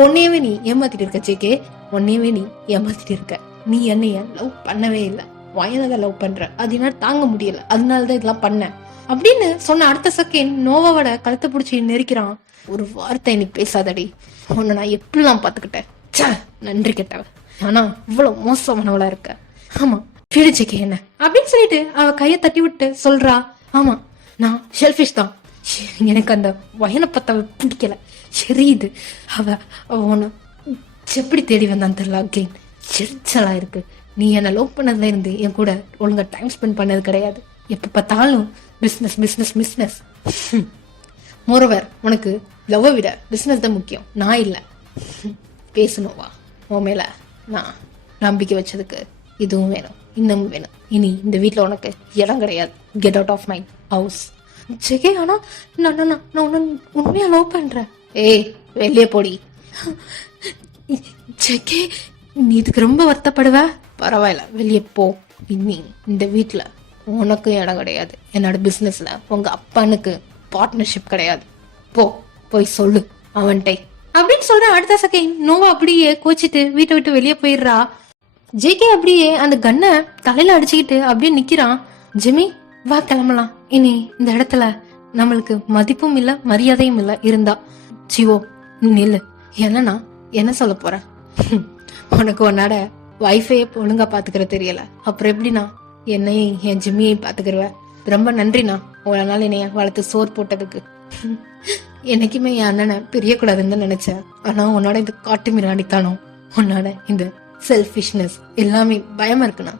உன்னையவே நீ ஏமாத்திட்டு இருக்க ஜேகே, உன்னையவே நீ ஏமாத்திட்டு இருக்க. நீ என்னைய லவ் பண்ணவே இல்லை, வயனை தான் லவ் பண்ற. அது என்னால தாங்க முடியல, அதனாலதான் இதெல்லாம் பண்ண அப்படின்னு சொன்ன அடுத்த செகண்ட் நோவாவோட கழுத்தை பிடிச்சி நெரிக்கிறான். ஒரு வார்த்தை நீ பேசாதடி, உன்னை நான் எப்படிலாம் பாத்துக்கிட்டேன். நன்றி கெட்டவ, ஆனா இவ்வளவு மோசமானவளா இருக்க. ஆமா பிடிச்சிக்க என்ன அப்படின்னு சொல்லிட்டு அவ கைய தட்டி விட்டு சொல்றா. ஆமா, நான் ஷெல்ஃபிஷ் தான். எனக்கு அந்த வயனை பத்த பிடிக்கல. சரி, இது அவ உன்னை எப்படி தேடி வந்தான்னு தெரியல. அகெயின் எரிச்சலா இருக்கு. நீ என்ன லவ் பண்ணதுல இருந்து என் கூட ஒழுங்கா டைம் ஸ்பெண்ட் பண்ணது கிடையாது. எப்ப பார்த்தாலும் பிசினஸ் பிசினஸ் பிசினஸ். மோரோவர், உனக்கு லவ்வை விட பிசினஸ் தான் முக்கியம், நான் இல்ல. பேசணுவா, உன் மேல நான் நம்பிக்கை வச்சதுக்கு இதுவும் வேணும், இன்னமும் வேணும். இனி இந்த வீட்டில் உனக்கு இடம் கிடையாது. Get out of my house. JK, ஆனா நான் உன்னை உண்மையா லவ் பண்றேன். ஏய், வெளியே போடி. ஜெகே, நீ இதுக்கு ரொம்ப வருத்தப்படுவ. பரவாயில்ல, வெளியே போ. இனி இந்த வீட்டில் உனக்கும் இடம் கிடையாது. என்னோட பிசினஸ்ல உங்க அப்பனுக்கு பார்ட்னர்ஷிப் கிடையாது. போய் சொல்லு அவன்கிட்ட அப்படின்னு சொல்ற. அடுத்த செகண்ட் நோவா அப்படியே கோச்சிட்டு வீட்டை விட்டு வெளியே போயிடுறா. ஜேகே அப்படியே அந்த கண்ணை தலையில அடிச்சுக்கிட்டு அப்படியே நிக்கிறான். ஜிம்மி, வா கிளம்பலாம். இனி இந்த இடத்துல நம்மளுக்கு மதிப்பும் இல்ல, மரியாதையும் இல்ல. இருந்தா ஜிவோ நில்லு. என்னன்னா என்ன சொல்ல போற? உனக்கு உன்னோட வைஃபையே ஒழுங்கா பாத்துக்கிற தெரியல, அப்புறம் எப்படின்னா என்னையும் என் ஜிம்மியையும் பாத்துக்கிருவ. ரொம்ப நன்றிண்ணா, இவ்வளவு நாள் என்னைய வளர்த்து சோறு போட்டதுக்கு. என்னைக்குமே என் அண்ணனை பிரியக்கூடாதுன்னு தான் நினைச்சேன். ஆனா உன்னோட இந்த காட்டு மிராண்டித்தானோ, உன்னோட இந்த செல்ஃபிஷ்னஸ் எல்லாமே பயமா இருக்குண்ணா.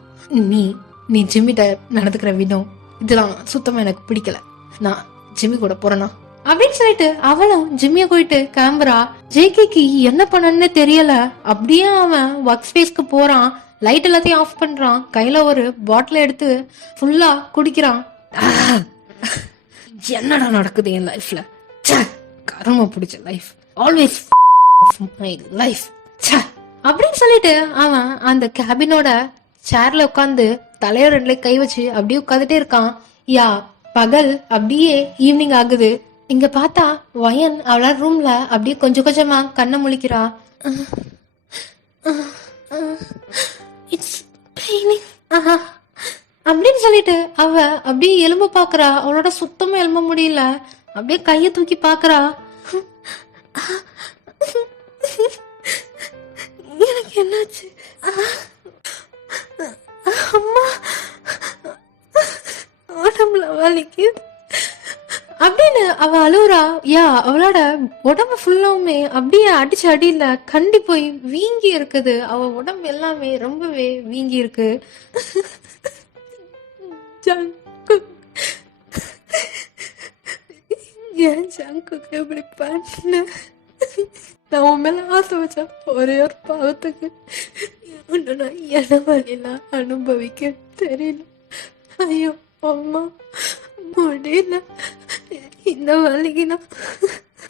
நீ ஜிம்மிட்ட நடந்துக்கிற விதம் இதெல்லாம் சுத்தமா எனக்கு பிடிக்கல. நான் ஜிம்மி கூட போறேனா அப்படின்னு சொல்லிட்டு அவளும் ஜிம்மிய போயிட்டு கிளம்புறா. ஜேகேக்கு என்ன பண்ணன்னு தெரியல. அப்படியே அவன் ஒர்க் ஸ்பேஸ்க்கு போறான். லைட் எல்லாத்தையும் ஆஃப் பண்றான். கையில ஒரு பாட்டில் எடுத்து ஃபுல்லா குடிக்கிறான். என்னடா நடக்குது என் லைஃப்ல? கரும பிடிச்ச லைஃப், ஆல்வேஸ் மை லைஃப் அப்படின்னு சொல்லிட்டு அவன் அந்த கேபினோட சேர்ல உட்காந்து தலைய ரெண்டுல கை வச்சு அப்படியே உட்காந்துட்டே இருக்கான். யா பகல் அப்படியே ஈவினிங் ஆகுது. இங்க பார்த்தா வயன் அவளோட ரூம்ல அப்படியே கொஞ்சம் கொஞ்சமா கண்ணை முழிக்கிறா. அப்படின்னு சொல்லிட்டு அவ அப்படியே எலும்ப பாக்குறா. அவளோட சுத்தமா எலும்ப முடியல. அப்படியே கைய தூக்கி பாக்குறா. எனக்கு என்னாச்சு? அம்மா, உடம்புல வலிக்குது அப்படின்னு அவ அழுவுறா. யா அவளோட உடம்பு ஃபுல்லாவுமே அப்படியே அடிச்சு அடியில கண்டி போய் வீங்கி இருக்குது. அவ உடம்பு எல்லாமே ரொம்பவே வீங்கி இருக்கு. ஏன் ஜங்குக்கு எப்படி பண்ண? நான் உன் மேல ஆசை வச்சேன் ஒரே ஒரு பாவத்துக்கு. நான் என்ன வழியெல்லாம் அனுபவிக்க தெரியல. ஐயோ அம்மா, முடியல. இந்த வழிக்கு நான்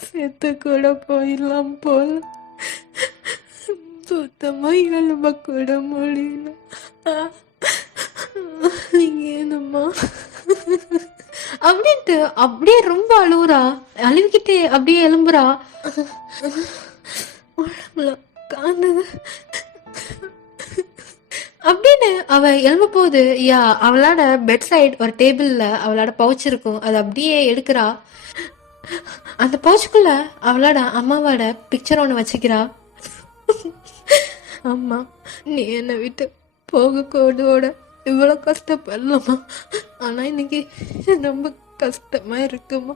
செத்து கூட போயிடலாம் போல. சுத்தமா எலும்ப கூட முடியல. நீங்க என்னம்மா அப்படின்ட்டு அப்படியே ரொம்ப அழுவுறா. அழுவிக்கிட்டே அப்படியே எலும்புறா. காந்தது அப்படின்னு அவ எழும்ப போகுது. யா அவளோட பெட் சைடு ஒரு டேபிள்ல அவளோட பவுச் இருக்கும். அதை அப்படியே எடுக்கிறா. அந்த பவுச்சுக்குள்ள அவளோட அம்மாவோட பிக்சர் ஒண்ணு வச்சுக்கிறா. அம்மா, நீ என்னை விட்டு போக கோடோட இவ்வளவு கஷ்டப்படலாமா? ஆனா இன்னைக்கு ரொம்ப கஷ்டமா இருக்குமா.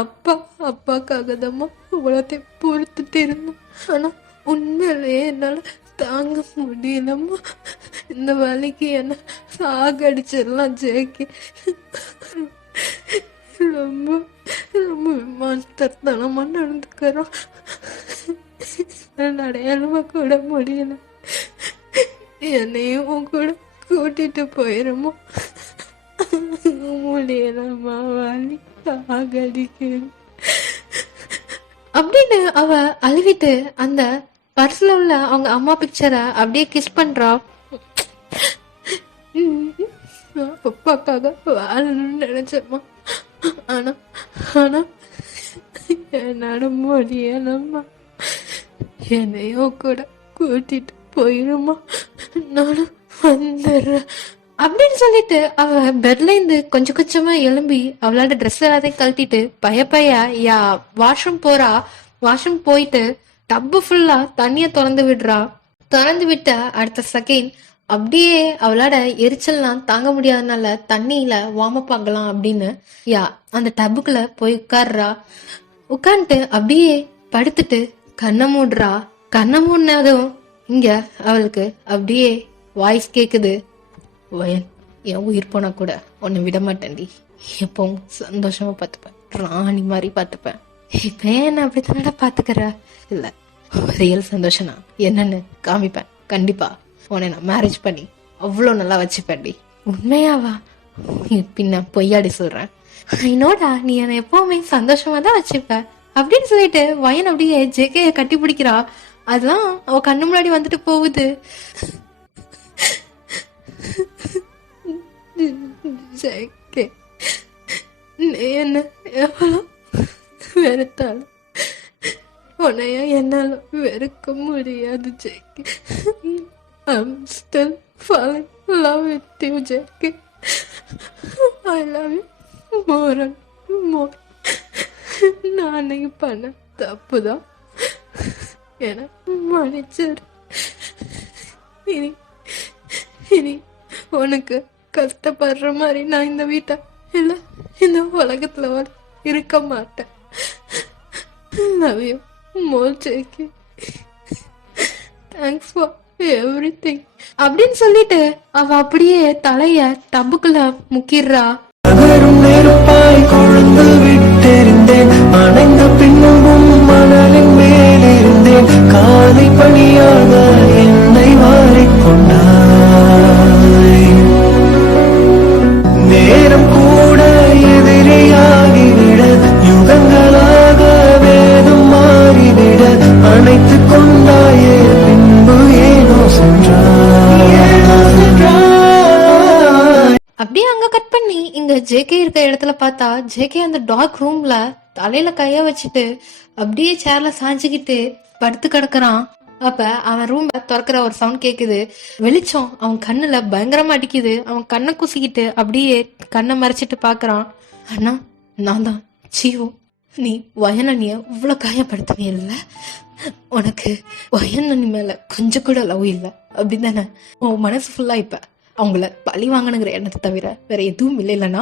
அப்பாக்காக தான்மா இவ்வளோத்தையும் பொறுத்துட்டு இருந்தோம். ஆனா உண்மையிலேயே என்னால தாங்க முடியலம்மா. இந்த வலிக்கு என்ன சாகடிச்சிடலாம் ஜேகே. ரொம்ப ரொம்ப விமானத்தனமா நடந்துக்கிறோம். அடையாளமா கூட முடியல. என்னையும் உன் கூட கூட்டிட்டு போயிடுமோ? முடியலம்மா, வலி சாகடிக்கிறேன் அப்படின்னு அவ அழுவிட்டு அந்த பர்ஸ்ல உள்ள அவங்க அம்மா பிக்சரை அப்படியே கிஸ் பண்றா. அப்பாக்காக வாழணும்னு நினைச்சம்மா. ஆனா ஆனா என்னால முடியலம்மா. என்னையும் கூட கூட்டிட்டு போயிருமா, நானும் வந்துடுறேன் அப்படின்னு சொல்லிட்டு அவ பெட்ல இருந்து கொஞ்சம் கொஞ்சமா எழும்பி அவளோட ட்ரெஸ் எல்லாத்தையும் கழட்டிட்டு பைய யா வாஷ்ரூம் போறா. வாஷ்ரூம் போயிட்டு டப்பு ஃபுல்லா தண்ணிய திறந்து விடுறா. திறந்து விட்ட அடுத்த செகண்ட் அப்படியே அவளோட எரிச்சல்லாம் தாங்க முடியாதனால தண்ணியில வார்ம் அப் ஆகலாம் அப்படின்னு யா அந்த டப்புக்குள்ள போய் உட்கார்றா. உட்காந்துட்டு அப்படியே படுத்துட்டு கண்ணை மூடுறா. கண்ணை மூடினதும் இங்க அவளுக்கு அப்படியே வாய்ஸ் கேக்குது. வயன், என் உயிர் போனா கூட உன்னை விட மாட்டேன்டி. எப்பவும் சந்தோஷமா பார்த்துப்பேன், ராணி மாதிரி பார்த்துப்பேன். இப்ப என்ன அப்படித்தானடா பாத்துக்கிற? இல்ல, ரியல் சந்தோஷம் என்னன்னு காமிப்பேன் கண்டிப்பா உன்னை நான் மேரேஜ் பண்ணி அவ்வளோ நல்லா வச்சுப்பேன்டி. உண்மையாவா? பின்ன பொய்யாடி சொல்றேன். ஐநோடா, நீ என்னை எப்பவுமே சந்தோஷமா தான் வச்சுப்ப அப்படின்னு சொல்லிட்டு வயன் அப்படியே ஜேகேய கட்டி பிடிக்கிறா. அதெல்லாம் அவ கண்ணு முன்னாடி வந்துட்டு போகுது. ஜேகே, நீ என்ன எவ்வளோ வெறுத்தாலும் உன்னைய என்னால வெறுக்க முடியாது JK. I'm still falling in love with you, JK. I love you more and more. நான் அன்னைக்கு பண்ண தப்புதான், என மன்னிச்சிரு. இனி இனி உனக்கு கஷ்டப்படுற மாதிரி நான் இந்த வீட்டை இல்லை இந்த உலகத்துல இருக்க மாட்டேன். Love you more, JK. Thanks for everything அப்படின்னு சொல்லிட்டு அவ அப்படியே தலைய டப்புக்குள்ள முக்கிடுறா. நெருப்பாய் கொழுந்து விட்டிருந்தேன், அணைந்த பின்னும் மணலின் மேலிருந்தேன், காலை பணியாக என்னை வாரிக்கொண்டாய். நேரம் கூட எதிரியாகிவிட, யுகங்களாக வேதம் மாறிவிட, அணைத்துக் கொண்டாயே பின்பு ஏனோ சென்றாய். அப்படியே அங்க கட் பண்ணி இங்க ஜேகே இருக்க இடத்துல பார்த்தா ஜேகே அந்த டாக் ரூம்ல தலையில கைய வச்சுட்டு அப்படியே சேர்ல சாஞ்சுக்கிட்டு படுத்து கிடக்குறான். அப்ப அவன் ரூம் திறக்கிற ஒரு சவுண்ட் கேக்குது. வெளிச்சம் அவன் கண்ணுல பயங்கரமா அடிக்குது. அவன் கண்ணை குசிக்கிட்டு அப்படியே கண்ணை மறைச்சிட்டு பாக்குறான். அண்ணா, நான் தான் ஜீவோ. நீ வயனனிய இவ்வளவு காயப்படுத்தினே இல்ல, உனக்கு வயனனி மேல கொஞ்சம் கூட லவ் இல்ல அப்படிதானே? உன் மனசு ஃபுல்லா இப்ப அவங்கள பழி வாங்கணுங்கிற எண்ணத்தை தவிர வேற எதுவும் இல்லைன்னா,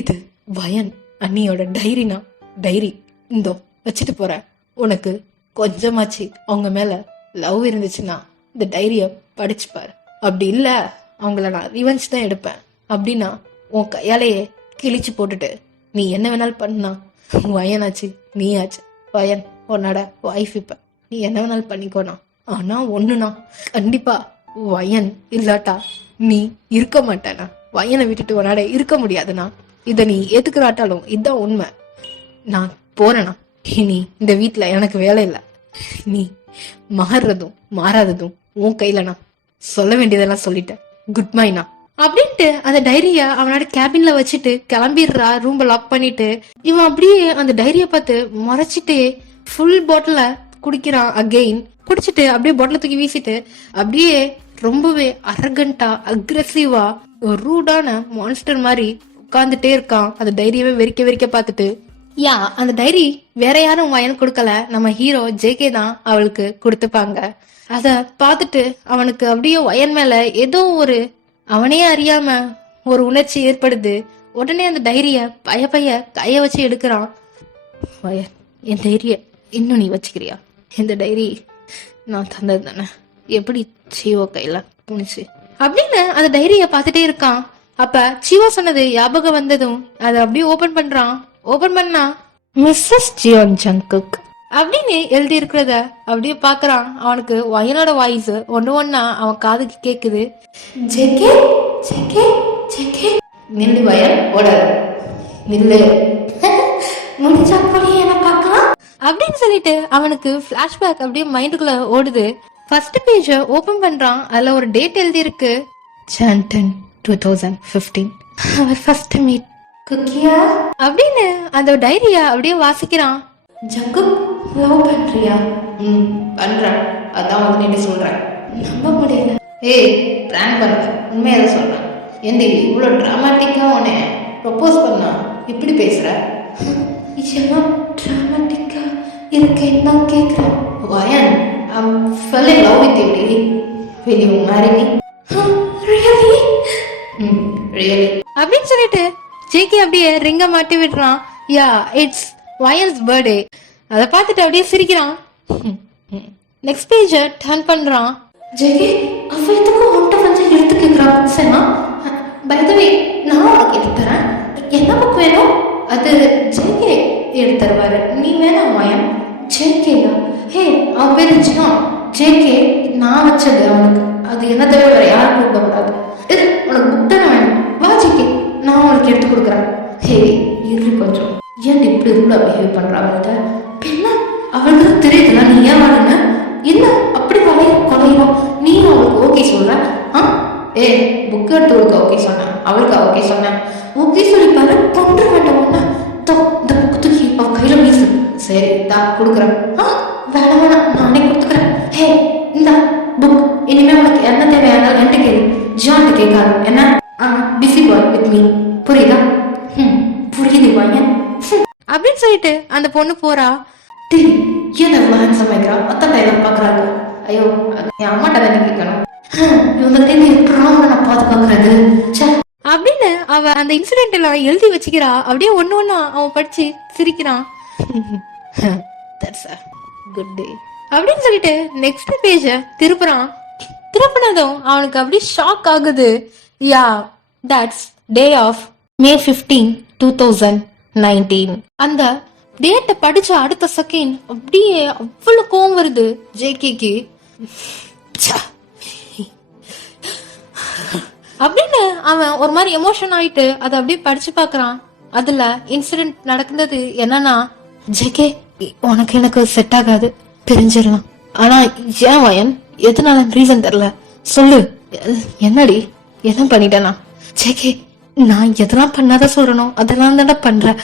இது வயன் அண்ணியோட டைரினா டைரி இந்தோ வச்சுட்டு போற. உனக்கு கொஞ்சமாச்சு அவங்க மேல லவ் இருந்துச்சுன்னா இந்த டைரிய படிச்சுப்பாரு. அப்படி இல்ல அவங்கள நான் ரிவெஞ்ச் தான் எடுப்பேன் அப்படின்னா உன் கையாலேயே கிழிச்சு போட்டுட்டு நீ என்ன வேணாலும் பண்ணா. வயனாச்சு நீயாச்சு. வயன் உன்னோட வைஃப், இப்ப நீ என்ன வேணாலும் பண்ணிக்கோனா. ஆனா ஒண்ணுனா, கண்டிப்பா வயன் இல்லாட்டா நீ இருக்க மாட்டேனா. வயனை விட்டுட்டு உன்னாட இருக்க முடியாதுண்ணா. இத நீ ஏத்துக்கிறாட்டாலும் இதுதான் உண்மை. நான் போறேனா, இனி இந்த வீட்டுல எனக்கு வேலை இல்லை. நீ மாறுறதும் மாறாததும் உன் கையிலண்ணா. சொல்ல வேண்டியதெல்லாம் சொல்லிட்டேன். குட் பைண்ணா அப்படின்ட்டு அந்த டைரிய அவனோட கேபின்ல வச்சுட்டு கிளம்பிடுறா. ரூம்ப லாக் பண்ணிட்டு இவன் அப்படியே அந்த டைரிய பார்த்து மறைச்சிட்டு ஃபுல் பாட்டில குடிக்கிறான். அகெயின் குடிச்சிட்டு அப்படியே பாட்டில தூக்கி வீசிட்டு அப்படியே ரொம்பவே அரகண்டா அக்ரெசிவா ஒரு ரூடான மான்ஸ்டர் மாதிரி உட்கார்ந்துட்டே இருக்கான். அந்த டைரியவே வெறிக்க வெறிக்க பார்த்துட்டு, யா அந்த டைரி வேற யாரும் வயன் கொடுக்கல, நம்ம ஹீரோ ஜேகே தான் அவளுக்கு கொடுத்துப்பாங்க. அத பார்த்துட்டு அவனுக்கு அப்படியே வயன் மேல ஏதோ ஒரு அவனே அறியாம ஒரு உணர்ச்சி ஏற்படுது. உடனே அந்த டைரிய பைய கைய வச்சு எடுக்கிறான். வயன், என் டைரிய இன்னும் நீ வச்சுக்கிறியா? இந்த டைரி நான் தந்தது தானே, எப்படி சீவோ கையில புனிச்சு அப்படின்னு அந்த டைரிய பார்த்துட்டே இருக்கான். அப்ப சீவோ சொன்னது ஞாபகம் வந்ததும் அதை அப்படியே ஓபன் பண்றான். ஓபன் பண்ணா மிஸ்ஸஸ் ஜியோன் ஜங்குக் அப்படின்னு எழுதி இருக்கிறத அப்படியே பாக்குறான். அவனுக்கு வயனோட வாய்ஸ் ஒண்ணு ஒன்னா அவன் காதுக்கு கேக்குது. ஜெகே ஜெகே ஜெகே, நில்லு வயன், ஓடாது, நில்லு, முடிஞ்சா போய் என்ன பார்க்கலாம் அப்படின்னு சொல்லிட்டு அவனுக்கு பிளாஷ்பேக் அப்படியே மைண்டுக்குள்ள ஓடுது. ஃபர்ஸ்ட் பேஜ ஓபன் பண்றான். அதுல ஒரு டேட் எழுதி இருக்கு, Jan 10, 2015. அவர் ஃபர்ஸ்ட் மீட் குக்கியா அப்படின்னு அந்த டைரிய அப்படியே வாசிக்கிறான். ஜங்குக், லவ் பண்றியா? பண்றேன், அதான் வந்து நீ சொல்றேன். நம்ப முடியல. ஏய், பிராங்க் பண்ற, உண்மையா சொல்றேன். எந்த இவ்வளவு டிராமாட்டிக்கா உன்னை ப்ரப்போஸ் பண்ணா இப்படி பேசுற? இதெல்லாம் டிராமாட்டிக்கா இருக்கேன்னு தான் கேட்கிறேன். வயன், I'm fell in love with you, really. Will you marry me? Really? Really? அப்படின்னு சொல்லிட்டு ஜேகே அப்படியே ரிங்க மாட்டி விடுறான். யா, இட்ஸ் வயன்ஸ் பர்த்டே. அதை பார்த்துட்டு அப்படியே சிரிக்கிறான். நெக்ஸ்ட் பேஜ டர்ன் பண்றான். ஜேகே, அவ எதுக்கு ஒன்ட்ட வந்து எடுத்து கேட்கறான்? சரிமா, பை தி வே நான் உனக்கு எடுத்து தரேன். என்ன புக் வேணும்? அது ஜேகே எடுத்து தருவாரு, நீ வேணாம் வயன். ஜேகேயா? ஹே, அவன் பேரு ஜியான். ஜேகே நான் வச்சது அவனுக்கு. அது என்ன தவிர வேற யாரும் கொடுக்கப்படாது. இது உனக்கு புக் தானே வேணும், வா ஜேகே, நான் உனக்கு எடுத்து கொடுக்குறேன். ஹே இரு கொஞ்சம், ஏன் இப்படி ரூடா பிஹேவ் பண்ற அவள்கிட்ட? என்ன அவளுக்கு தெரியுதுல நீ ஏன் வாடுங்க, என்ன அப்படி கொலையிடும் நீ அவளுக்கு ஓகே சொல்ற? ஏ புக் எடுத்து கொடுக்க ஓகே சொன்னேன், அவளுக்கு ஓகே சொன்னேன், ஓகே சொல்லி பாரு கொண்டு வேண்டாம் ஒண்ணு. இந்த புக்கு தூக்கி அவ கையில வீசு. சரி தான் கொடுக்குறேன். வேணாம் வேணாம் நானே கொடுத்துக்கிறேன். ஹே இந்த புக் இனிமே உனக்கு என்ன தேவையான என்கிட்ட கேளு, ஜான்கிட்ட கேட்காது. என்ன பிஸி பாய் வித் மீ, புரியுதா? புரியுது பையன் அப்படின்னு சொல்லிட்டு அந்த பொண்ணு போறா. ஏன் எவ்வளவு ஹேண்ட்ஸம் ஆயிக்கிறா, அத்தனை டைலாக் பாக்குறாங்க. ஐயோ என் அம்மாட்ட தானே கேட்கணும், இவங்க எப்படி நான் பாதுகாக்கிறது அப்படின்னு அவ அந்த இன்சிடென்ட் எல்லாம் எழுதி வச்சுக்கிறா. அப்படியே ஒண்ணு ஒண்ணா அவன் படிச்சு சிரிக்கிறான். குட் டே அப்படின்னு சொல்லிட்டு நெக்ஸ்ட் பேஜ திருப்புறான். திருப்பினதும் அவனுக்கு அப்படியே ஷாக் ஆகுது. Yeah that's day of May 15, 2019. அந்த டேட்டை படிச்ச அடுத்த செகண்ட் அப்படியே அவ்வளவு கோவம் வருது ஜேகேக்கு. அப்படின்னு அவன் ஒரு மாதிரி எமோஷன் ஆயிட்டு அதை அப்படியே படிச்சு பாக்குறான். அதுல இன்சிடென்ட் நடந்தது என்னன்னா, ஜேகே உனக்கு எனக்கு செட் ஆகாது, பிரிஞ்சிடலாம். ஆனா ஏன் வயன், எதனால ரீசன் தெரியல, சொல்லு. என்னடி என்ன பண்ணிட்டேனா? ஜேகே நான் எதெல்லாம் பண்ணாத சொல்றனோ அதெல்லாம் தானே பண்ற,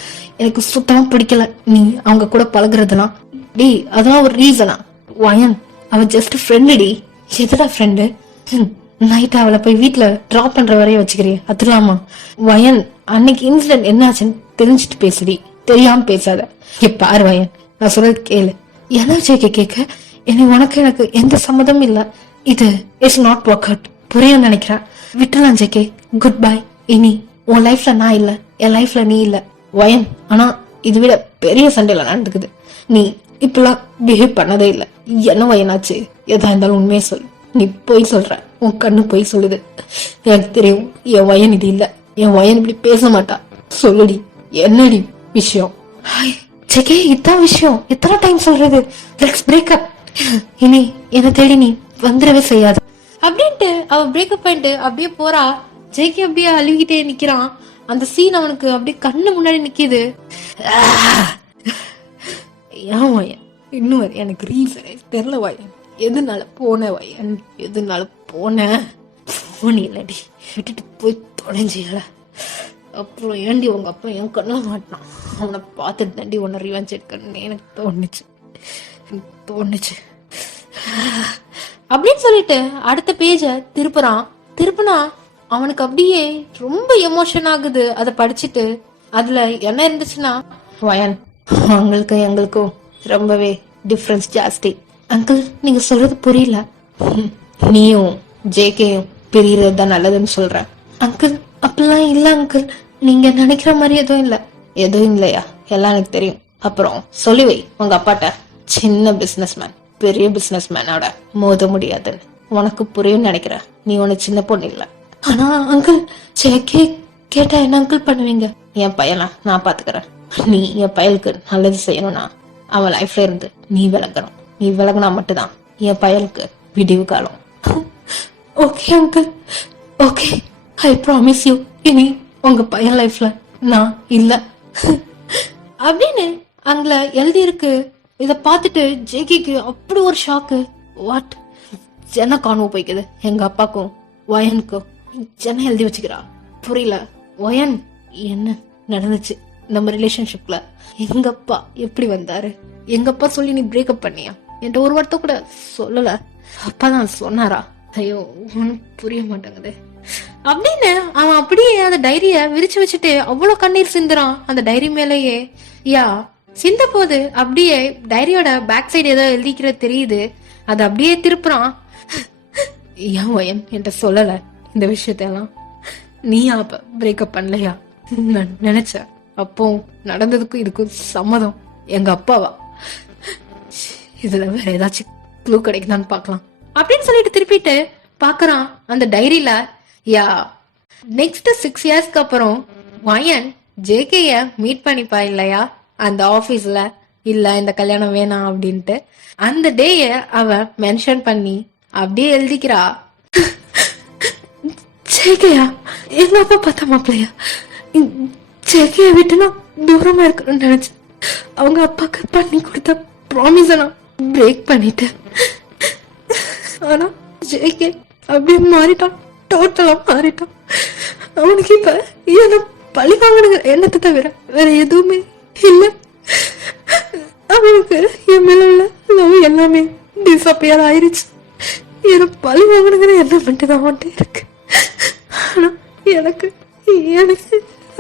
எனக்கு சுத்தமா பிடிக்கல நீ அவங்க கூட பழகுறதுலாம். டி அதெல்லாம் ஒரு ரீசனா? வயன் அவ ஜஸ்ட் ஃப்ரெண்டு டி. எதுடா ஃப்ரெண்டு? நைட் அவளை போய் வீட்டுல டிராப் பண்ற வரைய வச்சுக்கிறிய, அதுலாமா? வயன் அன்னைக்கு இன்சிடென்ட் என்னாச்சுன்னு தெரிஞ்சுட்டு பேசுடி, தெரியாம பேசாத. பாரு வயன் நான் சொல்றது கேளு. என்ன ஜேகே கேட்க, உனக்கு எனக்கு எந்த சம்மதமும் இல்ல, இது இட்ஸ் நாட் ஒர்க் அவுட், புரிய நினைக்கிறேன், விட்டுலாம் ஜேகே, குட் பை. இனி உன் லைஃப்ல நான் இல்ல, என் லைஃப்ல நீ இல்ல வயன். ஆனா இது விட பெரிய சண்டையில நடந்துக்குது, நீ இப்பெல்லாம் பிஹேவ் பண்ணதே இல்ல. என்ன வயனாச்சு? எதா இருந்தாலும் உண்மையே சொல். நீ பொய் சொல்ற, உன் கண்ணு பொய் சொல்லுது, எனக்கு தெரியும். என் வயன் இது இல்ல, என் வயன் இப்படி பேச மாட்டா. சொல்லுடி என்னடி விஷயம்? ஜேகே இதான் விஷயம், எத்தனை டைம் சொல்றது, லெட்ஸ் பிரேக் அப். இனி என்ன தேடி நீ வந்துடவே செய்யாது அப்படின்ட்டு அவ பிரேக்கப் பண்ணிட்டு அப்படியே போறா. ஜேகே அப்படியே அழுகிட்டே நிக்கிறான். அந்த சீன் அவனுக்கு அப்படியே கண்ணு முன்னாடி நிக்குது. ஏன் வயன் இன்னும் எனக்கு ரீசனே தெரியல வயன், எதுனால போன வயன், எதுனால போன இல்லடி, விட்டுட்டு போய் தொலைஞ்சியல. அப்புறம் ஏண்டி உங்க அப்பா என் கண்ண மாட்டான், அவனை பார்த்துட்டு தாண்டி உன்னை ரிவெஞ்ச் எடுக்கணும்னு எனக்கு தோணுச்சு அப்படின்னு சொல்லிட்டு அடுத்த பேஜ திருப்புனா அவனுக்கு அப்படியே ரொம்ப எமோஷன் ஆகுது அதை படிச்சுட்டு. அதுல என்ன இருந்துச்சுன்னா, வயன் உங்களுக்கு எங்களுக்கும் ரொம்பவே டிஃபரன்ஸ் ஜாஸ்தி. அங்கிள் நீங்க சொல்றது புரியல, நீயும் ஜேகேயும் பிரியறது தான் நல்லதுன்னு சொல்றேன். அங்கிள் அப்படிலாம் இல்ல அங்கிள், நீங்க நினைக்கிற மாதிரி எதுவும் இல்லையா? எல்லாம் எனக்கு தெரியும். அப்புறம் சொல்லி வை உங்க அப்பாட்ட, சின்ன பிசினஸ் மேன் பெரிய பிசினஸ் மேனோட மோத முடியாதுன்னு. உனக்கு புரியும் நினைக்கிறேன், நீ ஒண்ணு சின்ன பொண்ணு இல்ல. ஆனா அங்கிள் ஜேகே கேட்டா என்ன அங்கிள் பண்ணுவீங்க? என் பையனா நான் பாத்துக்கிறேன். நீ என் பயலுக்கு நல்லது செய்யணும்னா அவன் லைஃப்ல இருந்து நீ விலகணும். நீ விலகினா மட்டும்தான் என் பயலுக்கு விடிவு காலம். Okay uncle, okay, I promise you. இனி உங்க பையன் லைஃப்ல நான் இல்ல அப்படின்னு அங்க எழுதி இருக்கு. இத பார்த்துட்டு ஜேகேக்கு அப்படி ஒரு ஷாக்கு. வாட், என்ன காணவும் போய்க்குது எங்க அப்பாக்கும் வயனுக்கும்? என்ன எழுதி வச்சுக்கிறா புரியல. வயன் என்ன நடந்துச்சு நம்ம ரிலேஷன்ஷிப்ல? எங்க அப்பா எப்படி வந்தாரு? எங்க அப்பா சொல்லி நீ பிரேக்கப் பண்ணியா? என்கிட்ட ஒரு வார்த்தை கூட சொல்லல. அப்பாதான் சொன்னாரா? ஐயோ ஒன்னும் புரிய மாட்டேங்குது அப்படின்னு அவன் அப்படியே அந்த டைரிய விரிச்சு வச்சுட்டு அவ்வளவு கண்ணீர் சிந்துறான் அந்த டைரி மேலேயே. யா சிந்த போது அப்படியே டைரியோட பேக் சைடு ஏதோ எழுதிக்கிறது தெரியுது. அது அப்படியே திருப்புறான். ஏன் வயன் என்கிட்ட சொல்லல இந்த விஷயத்தெல்லாம்? நீ அப்ப பிரேக்கப் பண்ணலையா? நான் நினைச்சேன் அப்போ நடந்ததுக்கும் இதுக்கும் சம்மதம் எங்க அப்பாவா? இதுல வேற ஏதாச்சும் க்ளூ கிடைக்குதான்னு பாக்கலாம் அப்படின்னு சொல்லிட்டு திருப்பிட்டு பாக்குறான் அந்த டைரியில. யா நெக்ஸ்ட் 6 இயர்ஸ்க்கு அப்புறம் வயன் ஜேகேய மீட் பண்ணிப்பா இல்லையா அந்த ஆபீஸ்ல? இல்ல இந்த கல்யாணம் வேணாம் அப்படின்ட்டு அந்த டேய அவ மென்ஷன் பண்ணி அப்படியே எழுதிக்கிறா. ஜேகேயா எங்க அப்பா பார்த்தா மாப்பிள்ளையா? ஜேகேயை விட்டு நான் தூரமா இருக்கணும்னு நினைச்சேன். அவங்க அப்பாக்கு பண்ணி கொடுத்த ப்ராமிஸ நான் பிரேக் பண்ணிட்டேன். ஆனா ஜேகே அப்படியே மாறிட்டான், டோட்டலா மாறிட்டான். அவனுக்கு இப்ப என்ன பழி வாங்கின எண்ணத்தை தவிர வேற எதுவுமே இல்ல. அவனுக்கு என் மேல உள்ள லவ் எல்லாமே டிஸப்பியர் ஆயிருச்சு. என்ன பழி வாங்கினுங்கிற எண்ணம் மட்டும் தான் அவன்கிட்ட இருக்கு. ஆனா எனக்கு எனக்கு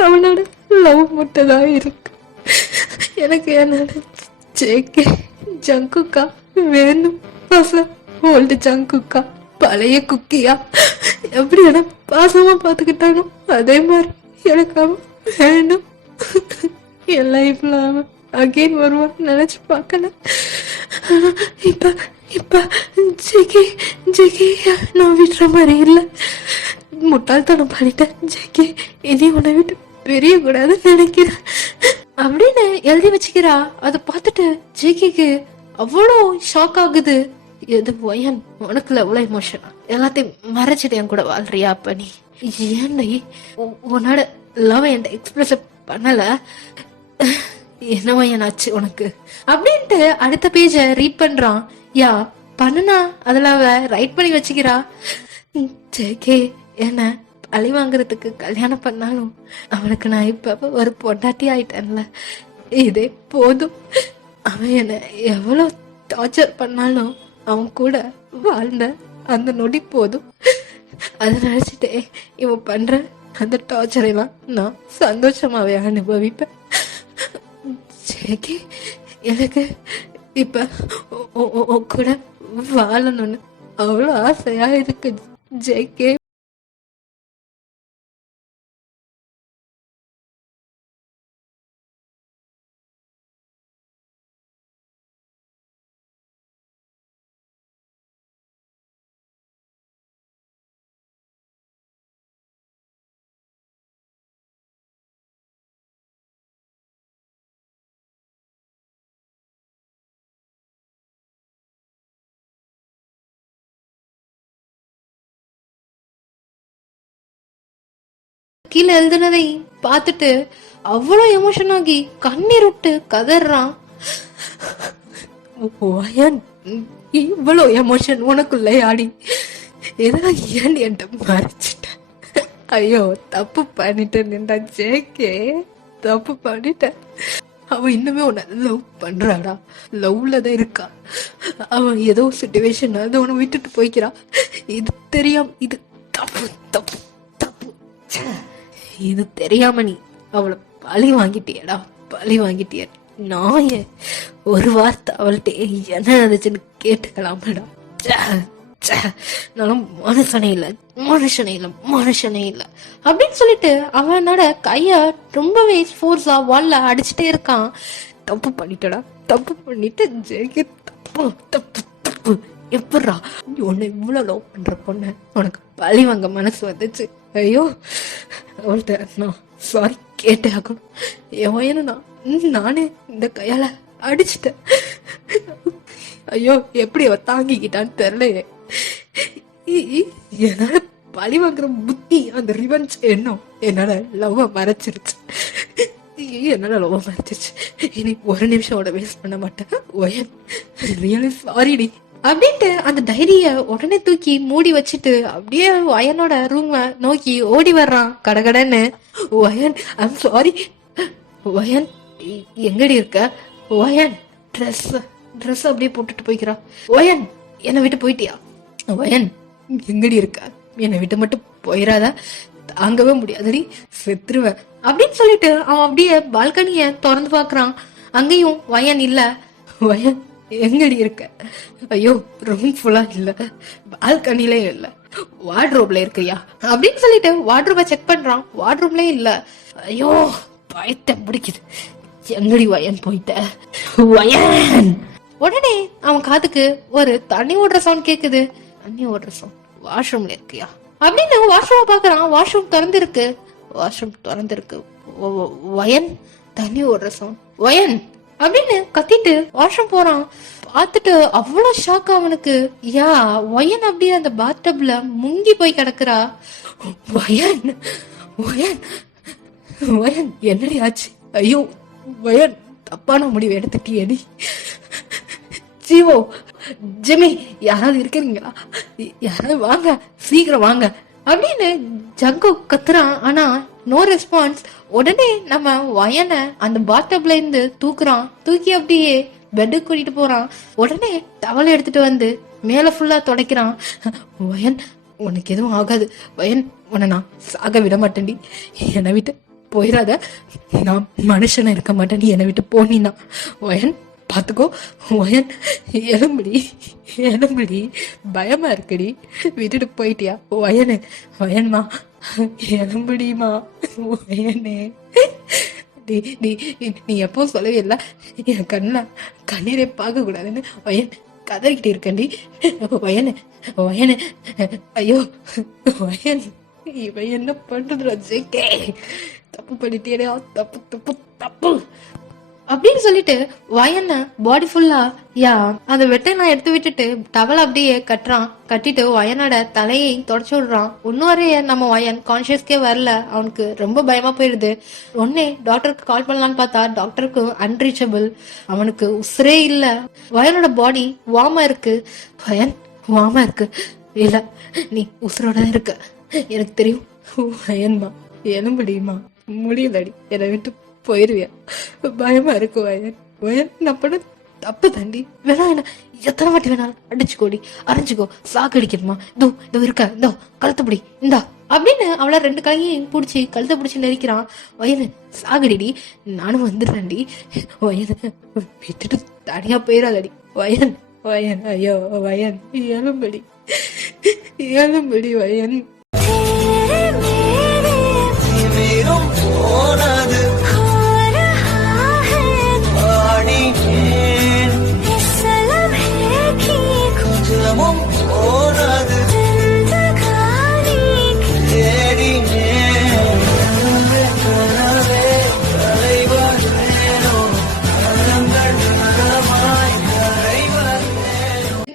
அவனோட லவ் மட்டும் தான் இருக்கு. எனக்கு என்னோட ஜேகே ஜங்குக்கா வேணும். ஓல்டு ஜங்குக்கா பழைய குக்கியா எப்படி என்ன பாசமா பாத்துக்கிட்டானோ அதே மாதிரி எனக்கு அவன் வேணும். என் லைஃப்ல அவன் அகெயின் வருவான்னு நினைச்சு பார்க்கல. இப்ப இப்ப ஜேகே ஜேகே நான் விடுற மாதிரி இல்லை. முட்டாள்தனம் பண்ணிட்டேன் ஜேகே. இனி உன்னை விட்டு பெரிய கூடாதுன்னு நினைக்கிறேன் அப்படின்னு எழுதி வச்சுக்கிறா. அதை பார்த்துட்டு ஜேகேக்கு அவ்வளோ ஷாக் ஆகுது. எது வயன் உனக்குள்ள எவ்வளவு எமோஷனா? எல்லாத்தையும் மறைச்சிட்டு என் கூட வாழ்றியா? அப்ப நீ ஏன்டி உன்னோட லவ் என்கிட்ட எக்ஸ்பிரஸ் பண்ணல? என்ன வயன் ஆச்சு உனக்கு அப்படின்ட்டு அடுத்த பேஜ ரீட் பண்றான். யா பண்ணுனா அதுல அவ ரைட் பண்ணி வச்சுக்கிறா. ஜேகே என்ன பழி வாங்குறதுக்கு கல்யாணம் பண்ணாலும் அவனுக்கு நான் இப்ப ஒரு பொண்டாட்டி ஆயிட்டேன்ல, இதே போதும். அவன் என்ன எவ்வளவு டார்ச்சர் பண்ணாலும் அவன் கூட வாழ்ந்த அந்த நொடி போதும். அதை நினைச்சிட்டே இவன் பண்ற அந்த டார்ச்சர் எல்லாம் நான் சந்தோஷமாவே அனுபவிப்பேன். ஜேகே எனக்கு இப்ப கூட வாழணும்னு அவ்வளவு ஆசையா இருக்கு ஜேகே. கீழே எழுதுனதை பார்த்துட்டு அவ்வளோ எமோஷன் ஆகி கண்ணீர் விட்டு கதறான். இவ்வளோ எமோஷன் உனக்குள்ள ஆடி இதெல்லாம் ஏன் என்கிட்ட மறைச்சிட்ட? ஐயோ தப்பு பண்ணிட்டேன் நின்றா ஜேகே, தப்பு பண்ணிட்டேன். அவன் இன்னுமே உன்னை லவ் பண்றாடா, லவ்லதான் இருக்கா. அவன் ஏதோ சிச்சுவேஷன் அதை உன்னை விட்டுட்டு போய்க்கிறா. இது தெரியாம இது தப்பு தப்பு தப்பு. இது தெரியாம நீ அவளை பழி வாங்கிட்டியடா, பழி வாங்கிட்டிய. நான் ஒரு வார்த்தை அவள்கிட்ட என்ன நினைச்சுன்னு கேட்டுக்கலாமடா. நானும் மனுஷனே இல்ல மனுஷனே இல்ல மனுஷனே இல்ல அப்படின்னு சொல்லிட்டு அவனோட கைய ரொம்பவே ஃபோர்ஸா வால்ல அடிச்சுட்டே இருக்கான். தப்பு பண்ணிட்டடா, தப்பு பண்ணிட்டு ஜெயிக்க. தப்பு தப்பு தப்பு. எப்படா உன்னை இவ்வளவு லவ் பண்ற பொண்ணு உனக்கு பழி வாங்க மனசு வந்துச்சு? ஐயோ அவள்கிட்ட நான் சாரி கேட்டே ஆகணும். என் நானே இந்த கையால அடிச்சுட்டேன். ஐயோ எப்படி அவ தாங்கிக்கிட்டான்னு தெரியலையே. என்னால பழி வாங்குற புத்தி, அந்த ரிவெஞ்ச் எண்ணம் என்னால லவ்வ மறைச்சிருச்சு. என்னால லவ்வ மறைச்சிருச்சு. இனி ஒரு நிமிஷம் வேஸ்ட் பண்ண மாட்டேன். ரியலி சாரிடி அப்படின்ட்டு அந்த டைரிய உடனே தூக்கி மூடி வச்சுட்டு அப்படியே வயனோட ரூம நோக்கி ஓடி வர்றான் கடகடன்னு. வயன் ஐம் சாரி. வயன் எங்கடி இருக்க? வயன் ட்ரெஸ் அப்படியே போட்டுட்டு போய்க்கிறான். வயன் என்னை விட்டு போயிட்டியா? வயன் எங்கடி இருக்க? என்னை விட்டு மட்டும் போயிடாத, தாங்கவே முடியாதடி, செத்துருவேன் அப்படின்னு சொல்லிட்டு அவன் அப்படியே பால்கனிய திறந்து பாக்குறான். அங்கேயும் வயன் இல்ல. வயன் எங்கடி இருக்க? ஐயோ ரூம் ஃபுல்லா இல்ல, பால்கனிலே இல்ல, வார்ட்ரோப்ல இருக்கியா அப்படின்னு சொல்லிட்டு வார்ட்ரோப செக் பண்றான். வார்ட்ரோப்லயே இல்ல. ஐயோ பயத்தை பிடிக்குது. எங்கடி வயன் போயிட்ட? வயன் உடனே அவன் காதுக்கு ஒரு தண்ணி ஓடுற சவுண்ட் கேக்குது. தண்ணி ஓடுற சவுண்ட் வாஷ்ரூம்ல இருக்கியா அப்படின்னு வாஷ்ரூம் பாக்குறான். வாஷ்ரூம் திறந்திருக்கு. வாஷ்ரூம் திறந்திருக்கு. வயன் தண்ணி ஓடுற சவுண்ட். வயன் அப்படின்னு கத்திட்டு வாஷ்ரூம் போறான். பார்த்துட்டு அவ்வளோ ஷாக் அவனுக்கு. யா ஒயன் அப்படியே அந்த பாத்டப்ல முங்கி போய் கிடக்குறா. ஒயன் ஒயன் ஒயன் என்னடி ஆச்சு? ஐயோ ஒயன் தப்பான முடிவு எடுத்துட்டியடி. ஜீவோ ஜிமி யாராவது இருக்கிறீங்களா? யாராவது வாங்க, சீக்கிரம் வாங்க அப்படின்னு ஜங்கு கத்துறான். ஆனா நோ ரெஸ்பான்ஸ். உடனே நம்ம வயனை அந்த பாத்டப்ல இருந்து தூக்குறான். தூக்கி அப்படியே பெட்டுக்கு கூட்டிட்டு போறான். உடனே டவல் எடுத்துட்டு வந்து மேல ஃபுல்லா துடைக்கிறான். வயன் உனக்கு எதுவும் ஆகாது, வயன் உன்னை நான் சாக விட மாட்டேன்டி, என்னை விட்டு போயிடாத, நான் மனுஷனா இருக்க மாட்டேன், நீ என்னை விட்டு போனீன்னா. வயன் பாத்துக்கோ, வயன் எலும்புடி எலும்புடி, பயமா இருக்குடி, விட்டுட்டு போயிட்டியா வயனு, வயன்மா எலும்புடிமா வயனே. நீ எப்போ சொல்லவே இல்லை என் கண்ணீரே பார்க்க கூடாதுன்னு வயன் கதறிக்கிட்டு இருக்கண்டி. வயனு வயனு ஐயோ வயன், இவன் என்ன பண்றது ஜேகே, தப்பு பண்ணிட்டேடா, தப்பு தப்பு தப்பு அப்படின்னு சொல்லிட்டு வயன பாடி ஃபுல்லா அந்த வெட்டெல்லாம் எடுத்து விட்டுட்டு டவல் அப்படியே கட்டுறான். கட்டிட்டு வயனோட தலையை தொடச்சு விடுறான். இன்னும் வரைய நம்ம வயன் கான்சியஸ்கே வரல. அவனுக்கு ரொம்ப பயமா போயிடுது. உடனே டாக்டருக்கு கால் பண்ணலான்னு பார்த்தா டாக்டருக்கு அன்ரீச்சபிள். அவனுக்கு உசுரே இல்ல. வயனோட பாடி வார்மா இருக்கு. வயன் வார்மா இருக்கு. இல்ல நீ உசுரோட இருக்க எனக்கு தெரியும். வயன்மா எலும்புடியுமா, முடியலடி, என்னை விட்டு போயிருவியா, பயமா இருக்கு வயன். வயன் நான் பண்ண தப்பு தாண்டி, வேணா என்ன எத்தனை வாட்டி வேணாலும் அடிச்சுக்கோடி, அரைஞ்சுக்கோ, சாக்கு அடிக்கணுமா, இதோ இதோ இருக்க, இதோ கழுத்து பிடி இந்தா அப்படின்னு அவளை 2 கையையும் பிடிச்சி கழுத்தை பிடிச்சி நெரிக்கிறான். வயனு சாகடிடி, நானும் வந்துடுறேன்டி, வயனு விட்டுட்டு தனியா போயிடாதடி வயன். வயன் ஐயோ வயன், எலும்படி எலும்படி வயன். போனது கொஞ்சமும் போனது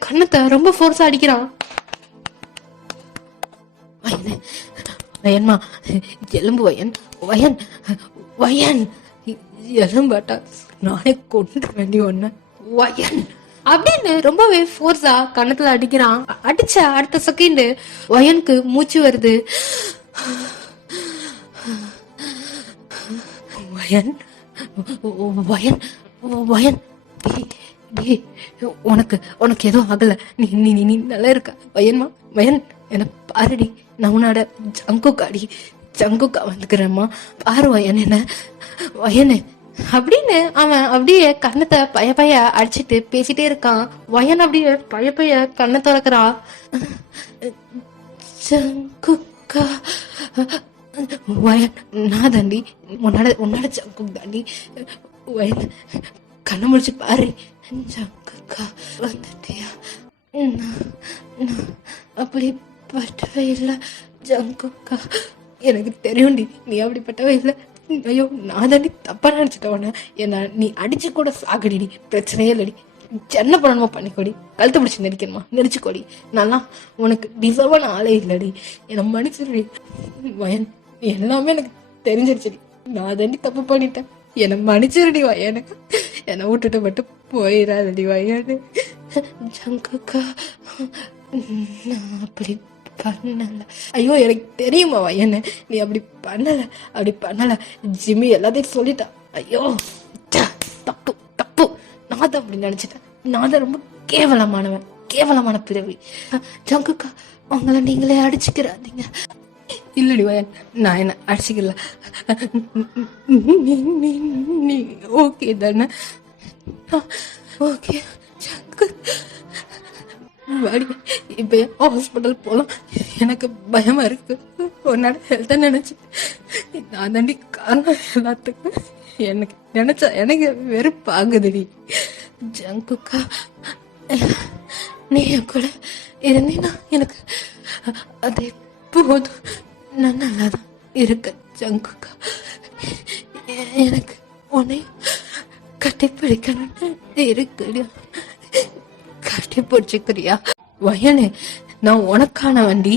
கண்ணத்தை ரொம்ப ஃபோர்ஸா அடிக்கிறான். வயன்மா எலும்பு வயன், வயன் வயன் எலும்பாட்டா, நானே கொண்டு வேண்டி ஒண்ணு வயன் அப்படின்னு ரொம்பவே ஃபோர்ஸா கண்ணத்துல அடிக்கிறான். அடிச்ச அடுத்த செகண்ட் வயனுக்கு மூச்சு வருது. வயன் வயன் வயன் உனக்கு உனக்கு எதுவும் ஆகல, நீ நீ நீ நல்லா இருக்க வயன்மா. வயன் என்ன பாருடி, நான் உன்னோட ஜங்குக்காடி, ஜங்குக்கா வந்துக்கிறேம்மா, பாரு வயன் என்ன வயனு அப்படின்னு அவன் அப்படியே கண்ணத்தை பய அடிச்சுட்டு பேசிட்டே இருக்கான். வயன் அப்படியே பய கண்ணை திறக்கிறா. ஜங்குக்கா வயன், நான் தாண்டி உன்னோட ஜங்கு தாண்டி. வயன் கண்ணை முடிச்சு பாரு, ஜங்குக்கா வந்துட்டியா, அப்படி பட்டவே இல்லை ஜங்குக்கா, எனக்கு தெரியும்டி நீ அப்படிப்பட்டவே இல்லை. ஐயோ நான் தாண்டி தப்பா நினைச்சிட்டவன, என்ன நீ அடிச்சு கூட சாகடிடி, பிரச்சனையே இல்லடி, என்ன பண்ணணுமோ பண்ணிக்கோடி, கழுத்து பிடிச்சி நெரிக்கணுமா நெரிச்சுக்கோடி, நல்லா உனக்கு டிசர்வான ஆளே இல்லடி, என்னை மன்னிச்சிருடி வயன், எல்லாமே எனக்கு தெரிஞ்சிருச்சுடி, நான் தாண்டி தப்பு பண்ணிட்டேன், என்னை மன்னிச்சிருடி வயனுக்கு, என்னை விட்டுட்டு மட்டும் போயிடாதடி வயனு. ஜங்குக்கா நான் அப்படி பண்ணல, ஐயோ எனக்கு தெரியுமா வயனு, நீ அப்படி பண்ணல, ஜிம்மி எல்லாத்தையும் சொல்லிட்டான். ஐயோ தப்பு தப்பு, நான் தான் அப்படி நினைச்சிட்டேன், நான் தான் ரொம்ப கேவலமான பிறவி. ஜங்குக்கா உங்களை நீங்களே அடிச்சுக்கிறாதீங்க. இல்லடி வயன், நான் என்ன அடிச்சுக்கல, நீ ஓகே தானே? ஓகே ஜங்கு, இப்ப ஹாஸ்பிட்டல் போலாம், எனக்கு பயமா இருக்கு, உன்னோட ஹெல்த்த நினைச்சு, நான் தாண்டி காரணம் எல்லாத்துக்கும், எனக்கு நினைச்சா எனக்கு வெறுப்பாகுதுடி. ஜங்குக்கா நீ என் கூட இருந்தீன்னா எனக்கு அதே போதும், நான் நல்லாதான் இருக்க ஜங்குக்கா, எனக்கு உன்னை கட்டி பிடிக்கணும்னு இருக்குடி, கட்டி பிடிச்சிக்கிறியா? வயனு, நான் உனக்கான வண்டி.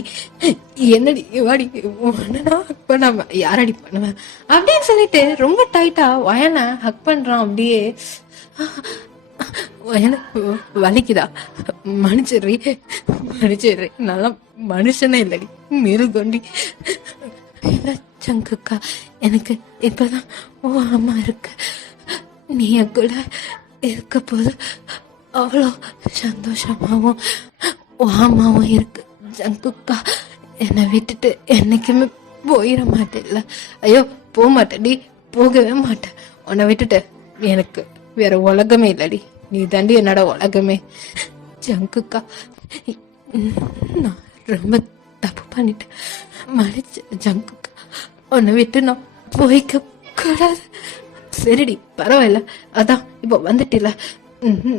என்னடி வாடி உடனே ஹக் பண்ணாம யாரடி பண்ணுவேன் அப்படின்னு சொல்லிட்டு ரொம்ப டைட்டா வயனை ஹக் பண்றான். அப்படியே வயனை வலிக்குதா? மன்னிச்சிடுறி நல்லா மனுஷனே இல்லடி மிருகொண்டி. சங்குக்கா, எனக்கு இப்பதான் அம்மா இருக்கு. நீ கூட இருக்க போது அவ்வளோ சந்தோஷமாவும் அம்மாவும் இருக்கு. ஜங்குக்கா, என்னை விட்டுட்டு என்னைக்குமே போயிட மாட்டேன்ல? ஐயோ, போக மாட்டேன்டி, போகவே மாட்டேன். உன்னை விட்டுட்டு எனக்கு வேற உலகமே இல்லடி. நீ தாண்டி என்னோட உலகமே. ஜங்குக்கா, நான் ரொம்ப தப்பு பண்ணிட்டேன். மன்னிச்சு ஜங்குக்கா, உன்னை விட்டு நான் போய்க்க கூடாது. சரிடி, பரவாயில்ல. அதான் இப்போ வந்துட்டில,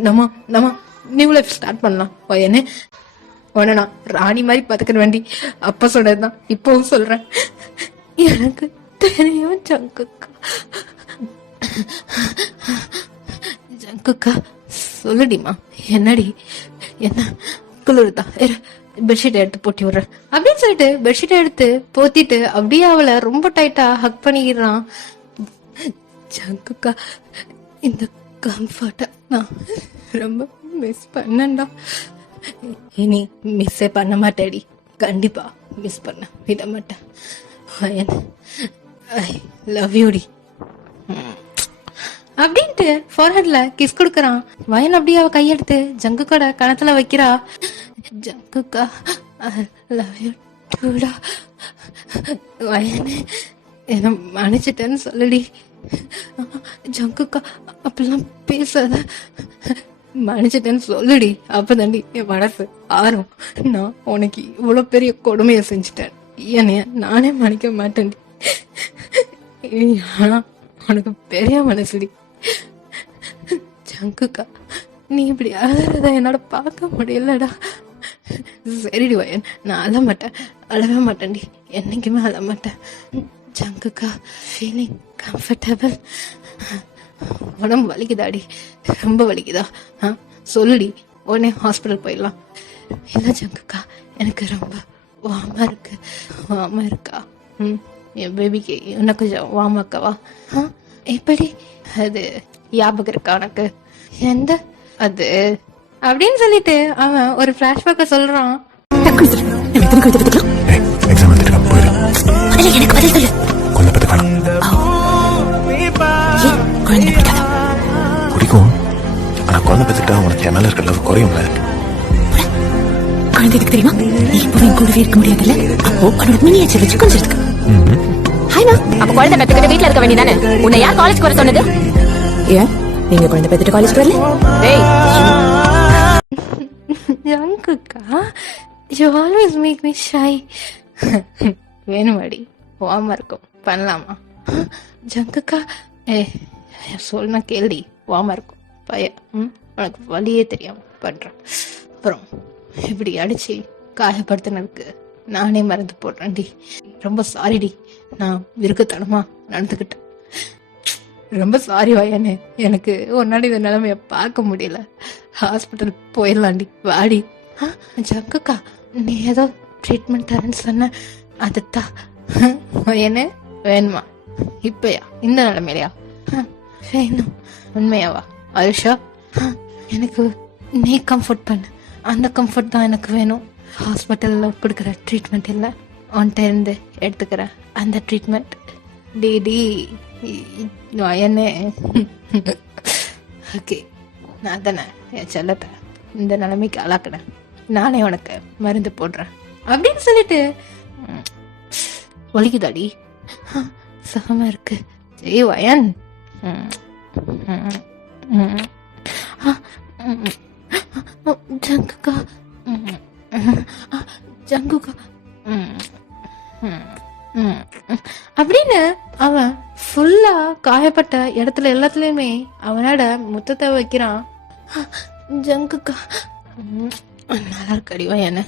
நம்ம நியூ லைஃப் ஸ்டார்ட் பண்ணலாம். என்ன உன்னை நான் ராணி மாதிரி பார்த்துக்கிற வேண்டி அப்ப சொன்னதுதான் இப்பவும் சொல்றேன். எனக்கு தெரியும் ஜங்குக்கா. ஜங்குக்கா, சொல்லுடிமா, என்னடி? என்ன குளிர்தான்? பெட்ஷீட் எடுத்து போட்டி விடுறேன் அப்படின்னு சொல்லிட்டு பெட்ஷீட்டை எடுத்து போத்திட்டு அப்படியே அவளை ரொம்ப டைட்டா ஹக் பண்ணிக்கிறான். ஜங்குக்கா, இந்த கம்ஃபர்ட்டை நான் ரொம்ப மிஸ் பண்ணேன்டா. இனி மிஸ்ஸே பண்ண மாட்டேடி, கண்டிப்பா மிஸ் பண்ண விட மாட்டேன். ஐ லவ் யூடி அப்படின்ட்டு ஃபோர்ஹெட்ல கிஸ் கொடுக்கறான். வயன் அப்படியே அவ கையெடுத்து ஜங்குக்கோட கணத்துல வைக்கிறா. ஜங்குக்கா, ஐ லவ் யூ டூடா. வயனே, என்ன மன்னிச்சிட்டேன்னு சொல்லுடி. ஜங்குக்கா, அப்படிலாம் பேசாத, மன்னிச்சிட்டேன்னு சொல்லுடி. அப்பதாண்டி என் மனசு ஆறும். நான் உனக்கு இவ்வளவு பெரிய கொடுமையை செஞ்சுட்டேன், என்னைய நானே மன்னிக்க மாட்டேன்டி. ஆனா உனக்கு பெரிய மனசுடி. ஜங்குக்கா, நீ இப்படி அழறத என்னால பார்க்க முடியலடா. சரிடி வயன், நான் அழவே மாட்டேன்டி, என்னைக்குமே அழ மாட்டேன். ஜங்குக்கா, ஃபீலிங் கம்ஃபர்டபிள். உடம்பு வலிக்குதாடி? ரொம்ப வலிக்குதா? சொல்லுடி, உடனே ஹாஸ்பிட்டல் போயிடலாம். இல்லை ஜங்குக்கா, எனக்கு ரொம்ப வாமா இருக்கா. என் பேபிக்கு இன்னும் கொஞ்சம் வாமாக்கவா? எப்படி? அது ஞாபகம் இருக்கா உனக்கு? எந்த அது அப்படின்னு சொல்லிட்டு அவன் ஒரு பிளாஷ்பேக்க சொல்றான். பிடிக்கும், ஆனா குழந்தை பெற்றுட்டா உனக்கு என் மேல இருக்கிற அளவு குறையும்ல. குழந்தைக்கு தெரியுமா, நீ இப்போ கூடவே இருக்க முடியாதுல்ல? அப்போ உன்னோட மினியேச்சர் வச்சு கொஞ்சம் ஹாய்மா. அப்ப குழந்தை பெத்துக்கிட்டு வீட்டுல இருக்க வேண்டியதானே? உன்னை யார் காலேஜ் வர சொன்னது? ஏன் நீங்க குழந்தை பெத்துட்டு காலேஜ் வரல? ஜங்குக்கா, you always make me shy. வேணுமாடி? வாமா இருக்கும், பண்ணலாமா? ஜங்குக்கா, சொல்லுனா கேள்வி. வாமா இருக்கும் பையன், உனக்கு வழியே தெரியாம பண்றேன். அப்புறம் இப்படி அடிச்சு காயப்படுத்தினதுக்கு நானே மறந்து போடுறேன்டி. ரொம்ப சாரிடி, நான் விருக்கத்தனமா நடந்துக்கிட்டேன். ரொம்ப சாரி வயனே, எனக்கு ஒரு நாள் இந்த நிலைமைய பார்க்க முடியல. ஹாஸ்பிட்டல் போயிடலாண்டி, வாடி. ஜங்குக்கா, நீ ஏதோ ட்ரீட்மெண்ட் தரேன்னு சொன்ன, அதுதான் வயனே. வேணுமா? இப்பயா இந்த நிலைமையிலையா? வேணும். உண்மையாவா? ஆயுஷா, எனக்கு நீ கம்ஃபர்ட் பண்ணு, அந்த கம்ஃபர்ட் தான் எனக்கு வேணும். ஹாஸ்பிட்டலில் கொடுக்குற ட்ரீட்மெண்ட் இல்லை, உன்கிட்ட இருந்து எடுத்துக்கிறேன் அந்த ட்ரீட்மெண்ட். டி வயனே. ஓகே, நான் தானே என் செல்லத்தை இந்த நிலைமைக்கு ஆளாக்குனேன், நானே உனக்கு மருந்து போடுறேன் அப்படின்னு சொல்லிட்டு. ஒலிக்குதாடி? சுகமா இருக்கு. ஜெய் வயன். ஜங்குக்கா, ஜங்குக்கா அப்படின்னு அவன் ஃபுல்லா காயப்பட்ட இடத்துல எல்லாத்துலயுமே அவனோட முத்தத்தை வைக்கிறான். ஜங்குக்கா, நல்லா இருக்கடி வயனு,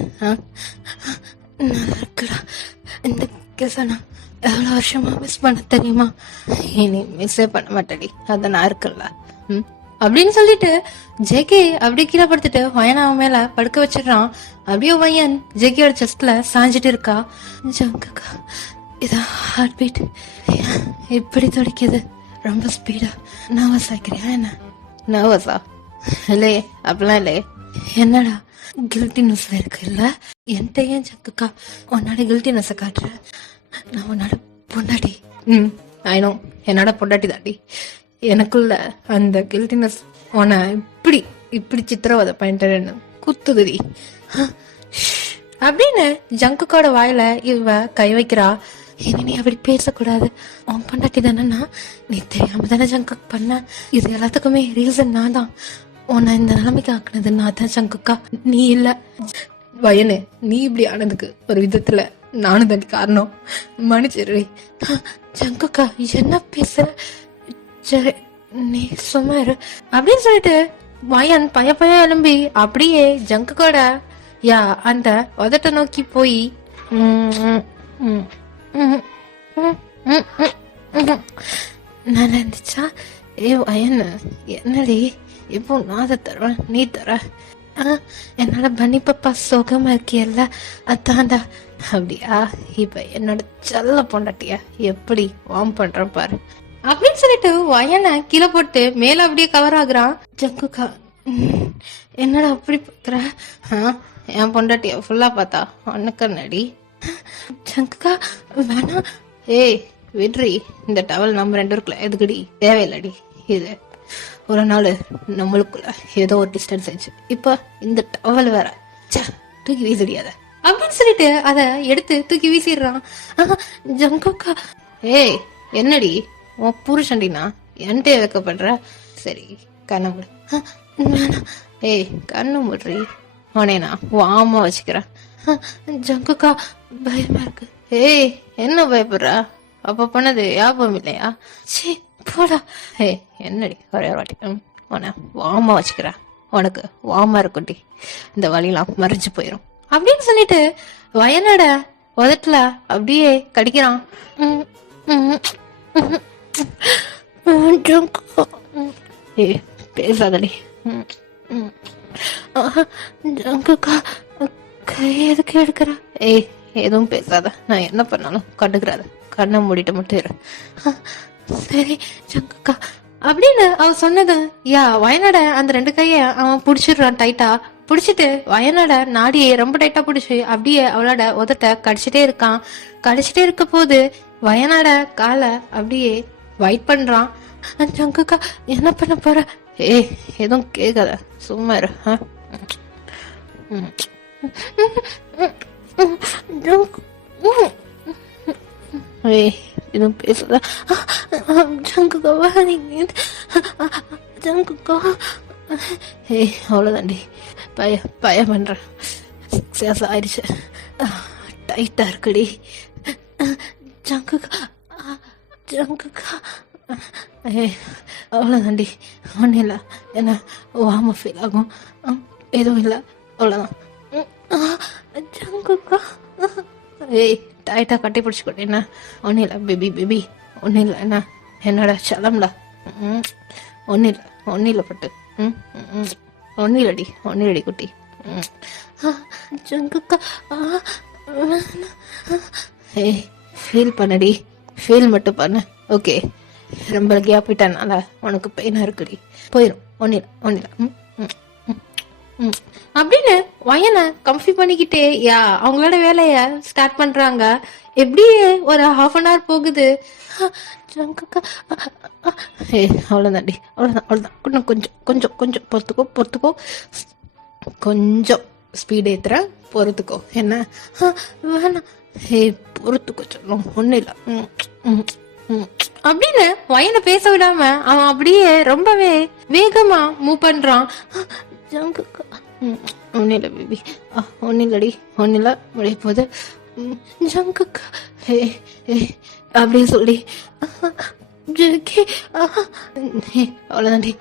நல்லா இருக்குடா. இந்த கிஸை நான் எவ்வளோ வருஷமா மிஸ் பண்ண தெரியுமா? இனி மிஸ்ஸே பண்ண மாட்டேடி, அதை நான் இருக்கல. அப்படின்னு சொல்லிட்டு ஜேகே அப்படி கீழே படுத்துட்டு வயன் அவன் மேல படுக்க வச்சிடறான். அப்படியே வயன் ஜேகேயோட செஸ்ட்ல சாஞ்சிட்டு இருக்கா. ஜங்குக்கா இதான் ஹார்ட் பீட் இப்படி துடிக்குது ரொம்ப ஸ்பீடா. நர்வஸ் ஆகிக்கிறியா என்ன? நர்வஸா? இல்லையே அப்படிலாம் இல்லையே. என்னடா கில்ட்டினஸ்ல இருக்கு இல்ல? என்கிட்ட ஏன் ஜங்குக்கா உன்னோட கில்ட்டினஸை காட்டுற? நான் உன்னோட பொண்டாட்டி. ஐநோ என்னோட பொண்டாட்டி தாண்டி. எனக்குள்ள அந்த கில்ட்டினஸ் உன்னை இப்படி இப்படி சித்திரவதை பண்ணிட்டேன்னு குத்துகுதி அப்படின்னு ஜங்குக்கோட வாயில இவ கை வைக்கிறா. இனி நீ அப்படி பேசக்கூடாது. உன் பொண்டாட்டி தானேன்னா நீ தெரியாம தானே ஜங்குக்கு பண்ண. இது எல்லாத்துக்குமே ரீசன் நான் தான். உன்னை இந்த நிலைமைக்கு ஆக்குனது நான் தான் ஜங்குக்கா, நீ இல்ல. வயனு நீ இப்படி ஆனதுக்கு ஒரு விதத்துல நானும் தான் காரணம். மன்னிச்சிரு ஜங்குக்கா. என்ன பேசுற? சரி நீ சும்மா இரு அப்படின்னு சொல்லிட்டு வயன் பய எழும்பி அப்படியே ஜங்குக்கோட அந்த உதட்ட நோக்கி போய் நல்லா இருந்துச்சா? ஏ வயன் என்னடி இப்போ நான் அதை தருவேன் நீ தர. என்னோட பனி பாப்பா சுகமா இருக்கியல்ல அதான்டா. அப்படியா? இப்ப என்னோட செல்ல பொண்டாட்டியா எப்படி வார்ம் பண்றேன் பாரு அப்படின்னு சொல்லிட்டு வயனை கீழே போட்டு மேல அப்படியே கவர் ஆகுறான். ஜங்குக்கா என்னடா அப்படி பாக்குற? என் பொண்டாட்டிய ஃபுல்லா பார்த்தா உனக்கு நடி. ஜங்குக்கா வேணா. ஏய் விட்ரி, இந்த டவல் நம்ம 2 பேருக்குள்ள எதுக்குடி தேவையில்லடி. இது ஒரு நாள் நம்மளுக்குள்ள ஏதோ ஒரு டிஸ்டன்ஸ் ஆயிடுச்சு. இப்ப இந்த டவல் வேற தூக்கி வீசிடியாத அப்படின்னு சொல்லிட்டு அதை எடுத்து தூக்கி வீசிடுறான். ஜங்குக்கா ஏய் என்னடி உன் புருஷன்டினா என்கிட்ட வைக்கப்படுற? சரி கண்ணை மூடு. ஏய் கண்ணு மூடுறி, உனே நான் வாமா வச்சுக்கிறேன். ஜங்குக்கா பயமா இருக்கு. ஏய் என்ன பயப்படுற? அப்ப பண்ணது ஞாபகம் இல்லையா? சீ போடா. ஏய் என்னடி ஒரே வாட்டி உன வாமா வச்சுக்கிறேன். உனக்கு வாமா இருக்கும்டி, இந்த வழியெல்லாம் மறைஞ்சு போயிடும் அப்படின்னு சொல்லிட்டு வயனோட உதட்டுல அப்படியே கடிக்கிறான். ஏய் பேசாதடி. ஜங்குக்கா கை எதுக்கு எடுக்கிற? ஏய் எதுவும் பேசாத, நான் என்ன பண்ணாலும் கண்டுக்கிறாத, கண்ணை மூடிட்டு மட்டும் இரு. சரி ஜங்குக்கா அப்படின்னு அவ சொன்னது வயனோட அந்த 2 கைய அவன் புடிச்சிடுறான் டைட்டா. புடிச்சிட்டு வயனோட நாடியை ரொம்ப டைட்டா புடிச்சு அப்படியே அவளோட உதட்ட கடிச்சிட்டே இருக்கான். கடிச்சிட்டே இருக்க போது வயனோட காலை அப்படியே வைட் பண்றான். ஜங்குக்கா என்ன பண்ண போற? ஏய் எதுவும் கேட்காத, சும்மா இரு. ஏய் எதுவும் பேசுத. ஜங்குக்கா நீங்க ஜங்குக்கா. ஏய் அவ்வளோதாண்டி, பய பண்றேன். சக்ஸஸ் ஆயிடுச்சு, டைட்டா இருக்குடி. ஜங்குக்கா ஜங்குக்கா. ஏய் அவ்வளோதாண்டி, ஒன்றும் இல்லை. என்ன வாம ஃபீல் ஆகும், எதுவும் இல்லை, அவ்வளோதான். ஜங்குக்கா ஏய் டைட்டா கட்டி பிடிச்சிக்கொண்டு என்ன? ஒன்றும் இல்லை பேபி பேபி, ஒன்றும் இல்லை. என்ன என்னோட சலம்டா. ஒன்றும் இல்லை பட்டு. ஒன்றும் இல்லடி, ஒன்றும் இல்லடி குட்டி. ஜங்குக்கா ஏய் ஃபீல் பண்ணடி, ஃபீல் மட்டும் பண்ணு. ஓகே ரொம்ப கேப்பிட்டனால உனக்கு பெயினா இருக்குடி, போயிடும். ஒன்றும் இல்லை. அப்படின்னு வயனை கம்ஃபி பண்ணிக்கிட்டே அவங்களோட வேலைய ஸ்டார்ட் பண்றாங்க. எப்படியே ஒரு 1/2 hour போகுது. அவ்வளவுதாண்டி, அவ்வளவுதான். கொஞ்சம் கொஞ்சம் கொஞ்சம் பொறுத்துக்கோ, கொஞ்சம் ஸ்பீட் ஏத்துற, பொறுத்துக்கோ. என்ன வேணாம், பொறுத்துக்கோ சொல்லும், ஒன்னும் இல்லை அப்படின்னு வயனை பேச விடாம அவன் அப்படியே ரொம்பவே வேகமா மூவ் பண்றான். ஜங்குக்கா ஒன்னும் இல்லை பேபி, ஒன்னும் இல்லடி, ஒன்னும் இல்லை, முடிய போகுது. ஜங்குக்கா அப்படியே சொல்லி அவ்வளோதாண்டி,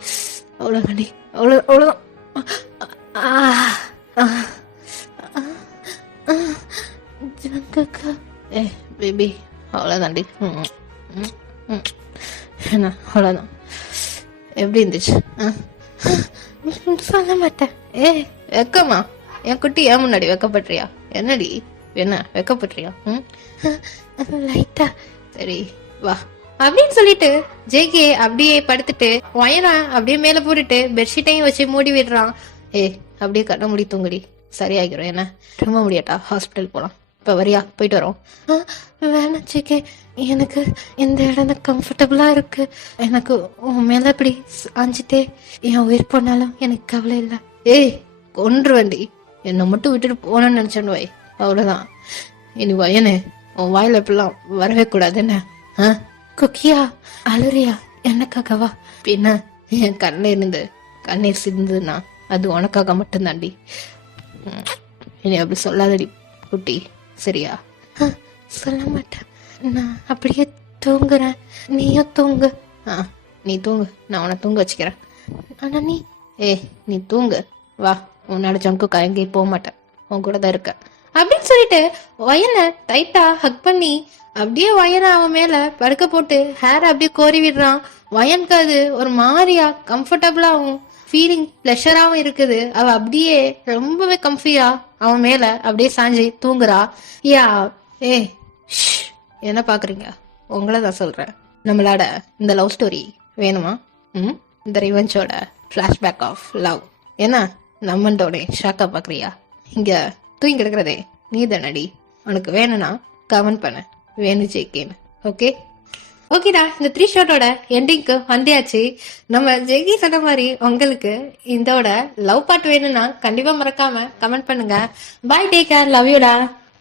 அவ்வளோதான். ஜங்குக்கா பேபி அவ்வளோதாண்டி, என்ன அவ்வளோதான். எப்படி இருந்துச்சு? சொல்ல மாட்டேன். வெக்கமா? என் குட்டி ஏன் முன்னாடி வெக்கப்படுறியா? என்னடி என்ன வெக்கப்படுறியா? லைட்டா. சரி வா அப்படின்னு சொல்லிட்டு ஜேகே அப்படியே படுத்துட்டு வயனா அப்படியே மேல போட்டுட்டு பெட்ஷீட்டையும் வச்சு மூடி விடுறான். அப்படியே கண்ண மூடி தூங்குடி, சரியாகிரும். என்ன ரொம்ப முடியாட்டா? ஹாஸ்பிட்டல் போலாம். இப்ப வரியா? போயிட்டு வரோம். வேணாம் ஜேகே, எனக்கு இந்த இடம் கம்ஃபர்டபுளா இருக்கு. எனக்கு உன் மேல இப்படி சாஞ்சிட்டே என் உயிர் போனாலும் எனக்கு கவலை இல்லை. கொன்று வண்டி என்னை மட்டும் விட்டுட்டு போனேன்னு நினைச்சேன்னு வை, அவ்வளவுதான். இனி வயனு உன் வாயில இப்பெல்லாம் வரவே கூடாது. என்ன குக்கியா அழுறியா? என்னக்காகவா? பின்ன என் கண்ணில் இருந்து கண்ணீர் சிந்துன்னா அது உனக்காக மட்டும்தாண்டி. இனி அப்படி சொல்லாதடி குட்டி, சரியா? சொல்ல மாட்டேன். நான் அப்படியே தூங்குறேன், நீயும் தூங்கு. நீ தூங்கு, நான் உன்னை தூங்க வச்சுக்கிறேன். ஆனா நீ தூங்கு, வா. உன்னோட ஜங்குக்கா எங்கேயும் போக மாட்டேன், உன் கூட தான் இருக்க அப்படின்னு சொல்லிட்டு வயனை டைட்டா ஹக் பண்ணி அப்படியே வயனை அவன் மேல படுக்க போட்டு ஹேர் அப்படியே கோரி விடுறான். வயனுக்கு அது ஒரு மாதிரியா கம்ஃபர்டபுளாகவும் ஃபீலிங் பிளஷராகவும் இருக்குது. அவ அப்படியே ரொம்பவே கம்ஃபியா அவன் மேல அப்படியே சாஞ்சி தூங்குறா. யா என்ன பாக்குறீங்க? உங்களை தான் சொல்றேன். நம்மளோட இந்த லவ் ஸ்டோரி வேணுமா? இந்த ரிவெஞ்சோட ஃபிளாஷ்பேக் ஆஃப் லவ் என்ன நம்மண்டோட ஷாக்கா பாக்குறியா? இங்க தூங்கி கிடக்குறதே நீ தானடி. உனக்கு வேணும்னா கமெண்ட் பண்ண, வேணும் ஜெய்கேன்னு. ஓகேடா, இந்த 3 ஷாட்டோட எண்டிங்க்கு வந்தியாச்சு. நம்ம ஜெய்கி சொன்ன மாதிரி உங்களுக்கு இதோட லவ் பார்ட் வேணும்னா கண்டிப்பா மறக்காம கமெண்ட் பண்ணுங்க. பாய், டேக் கேர், லவ் யூடா.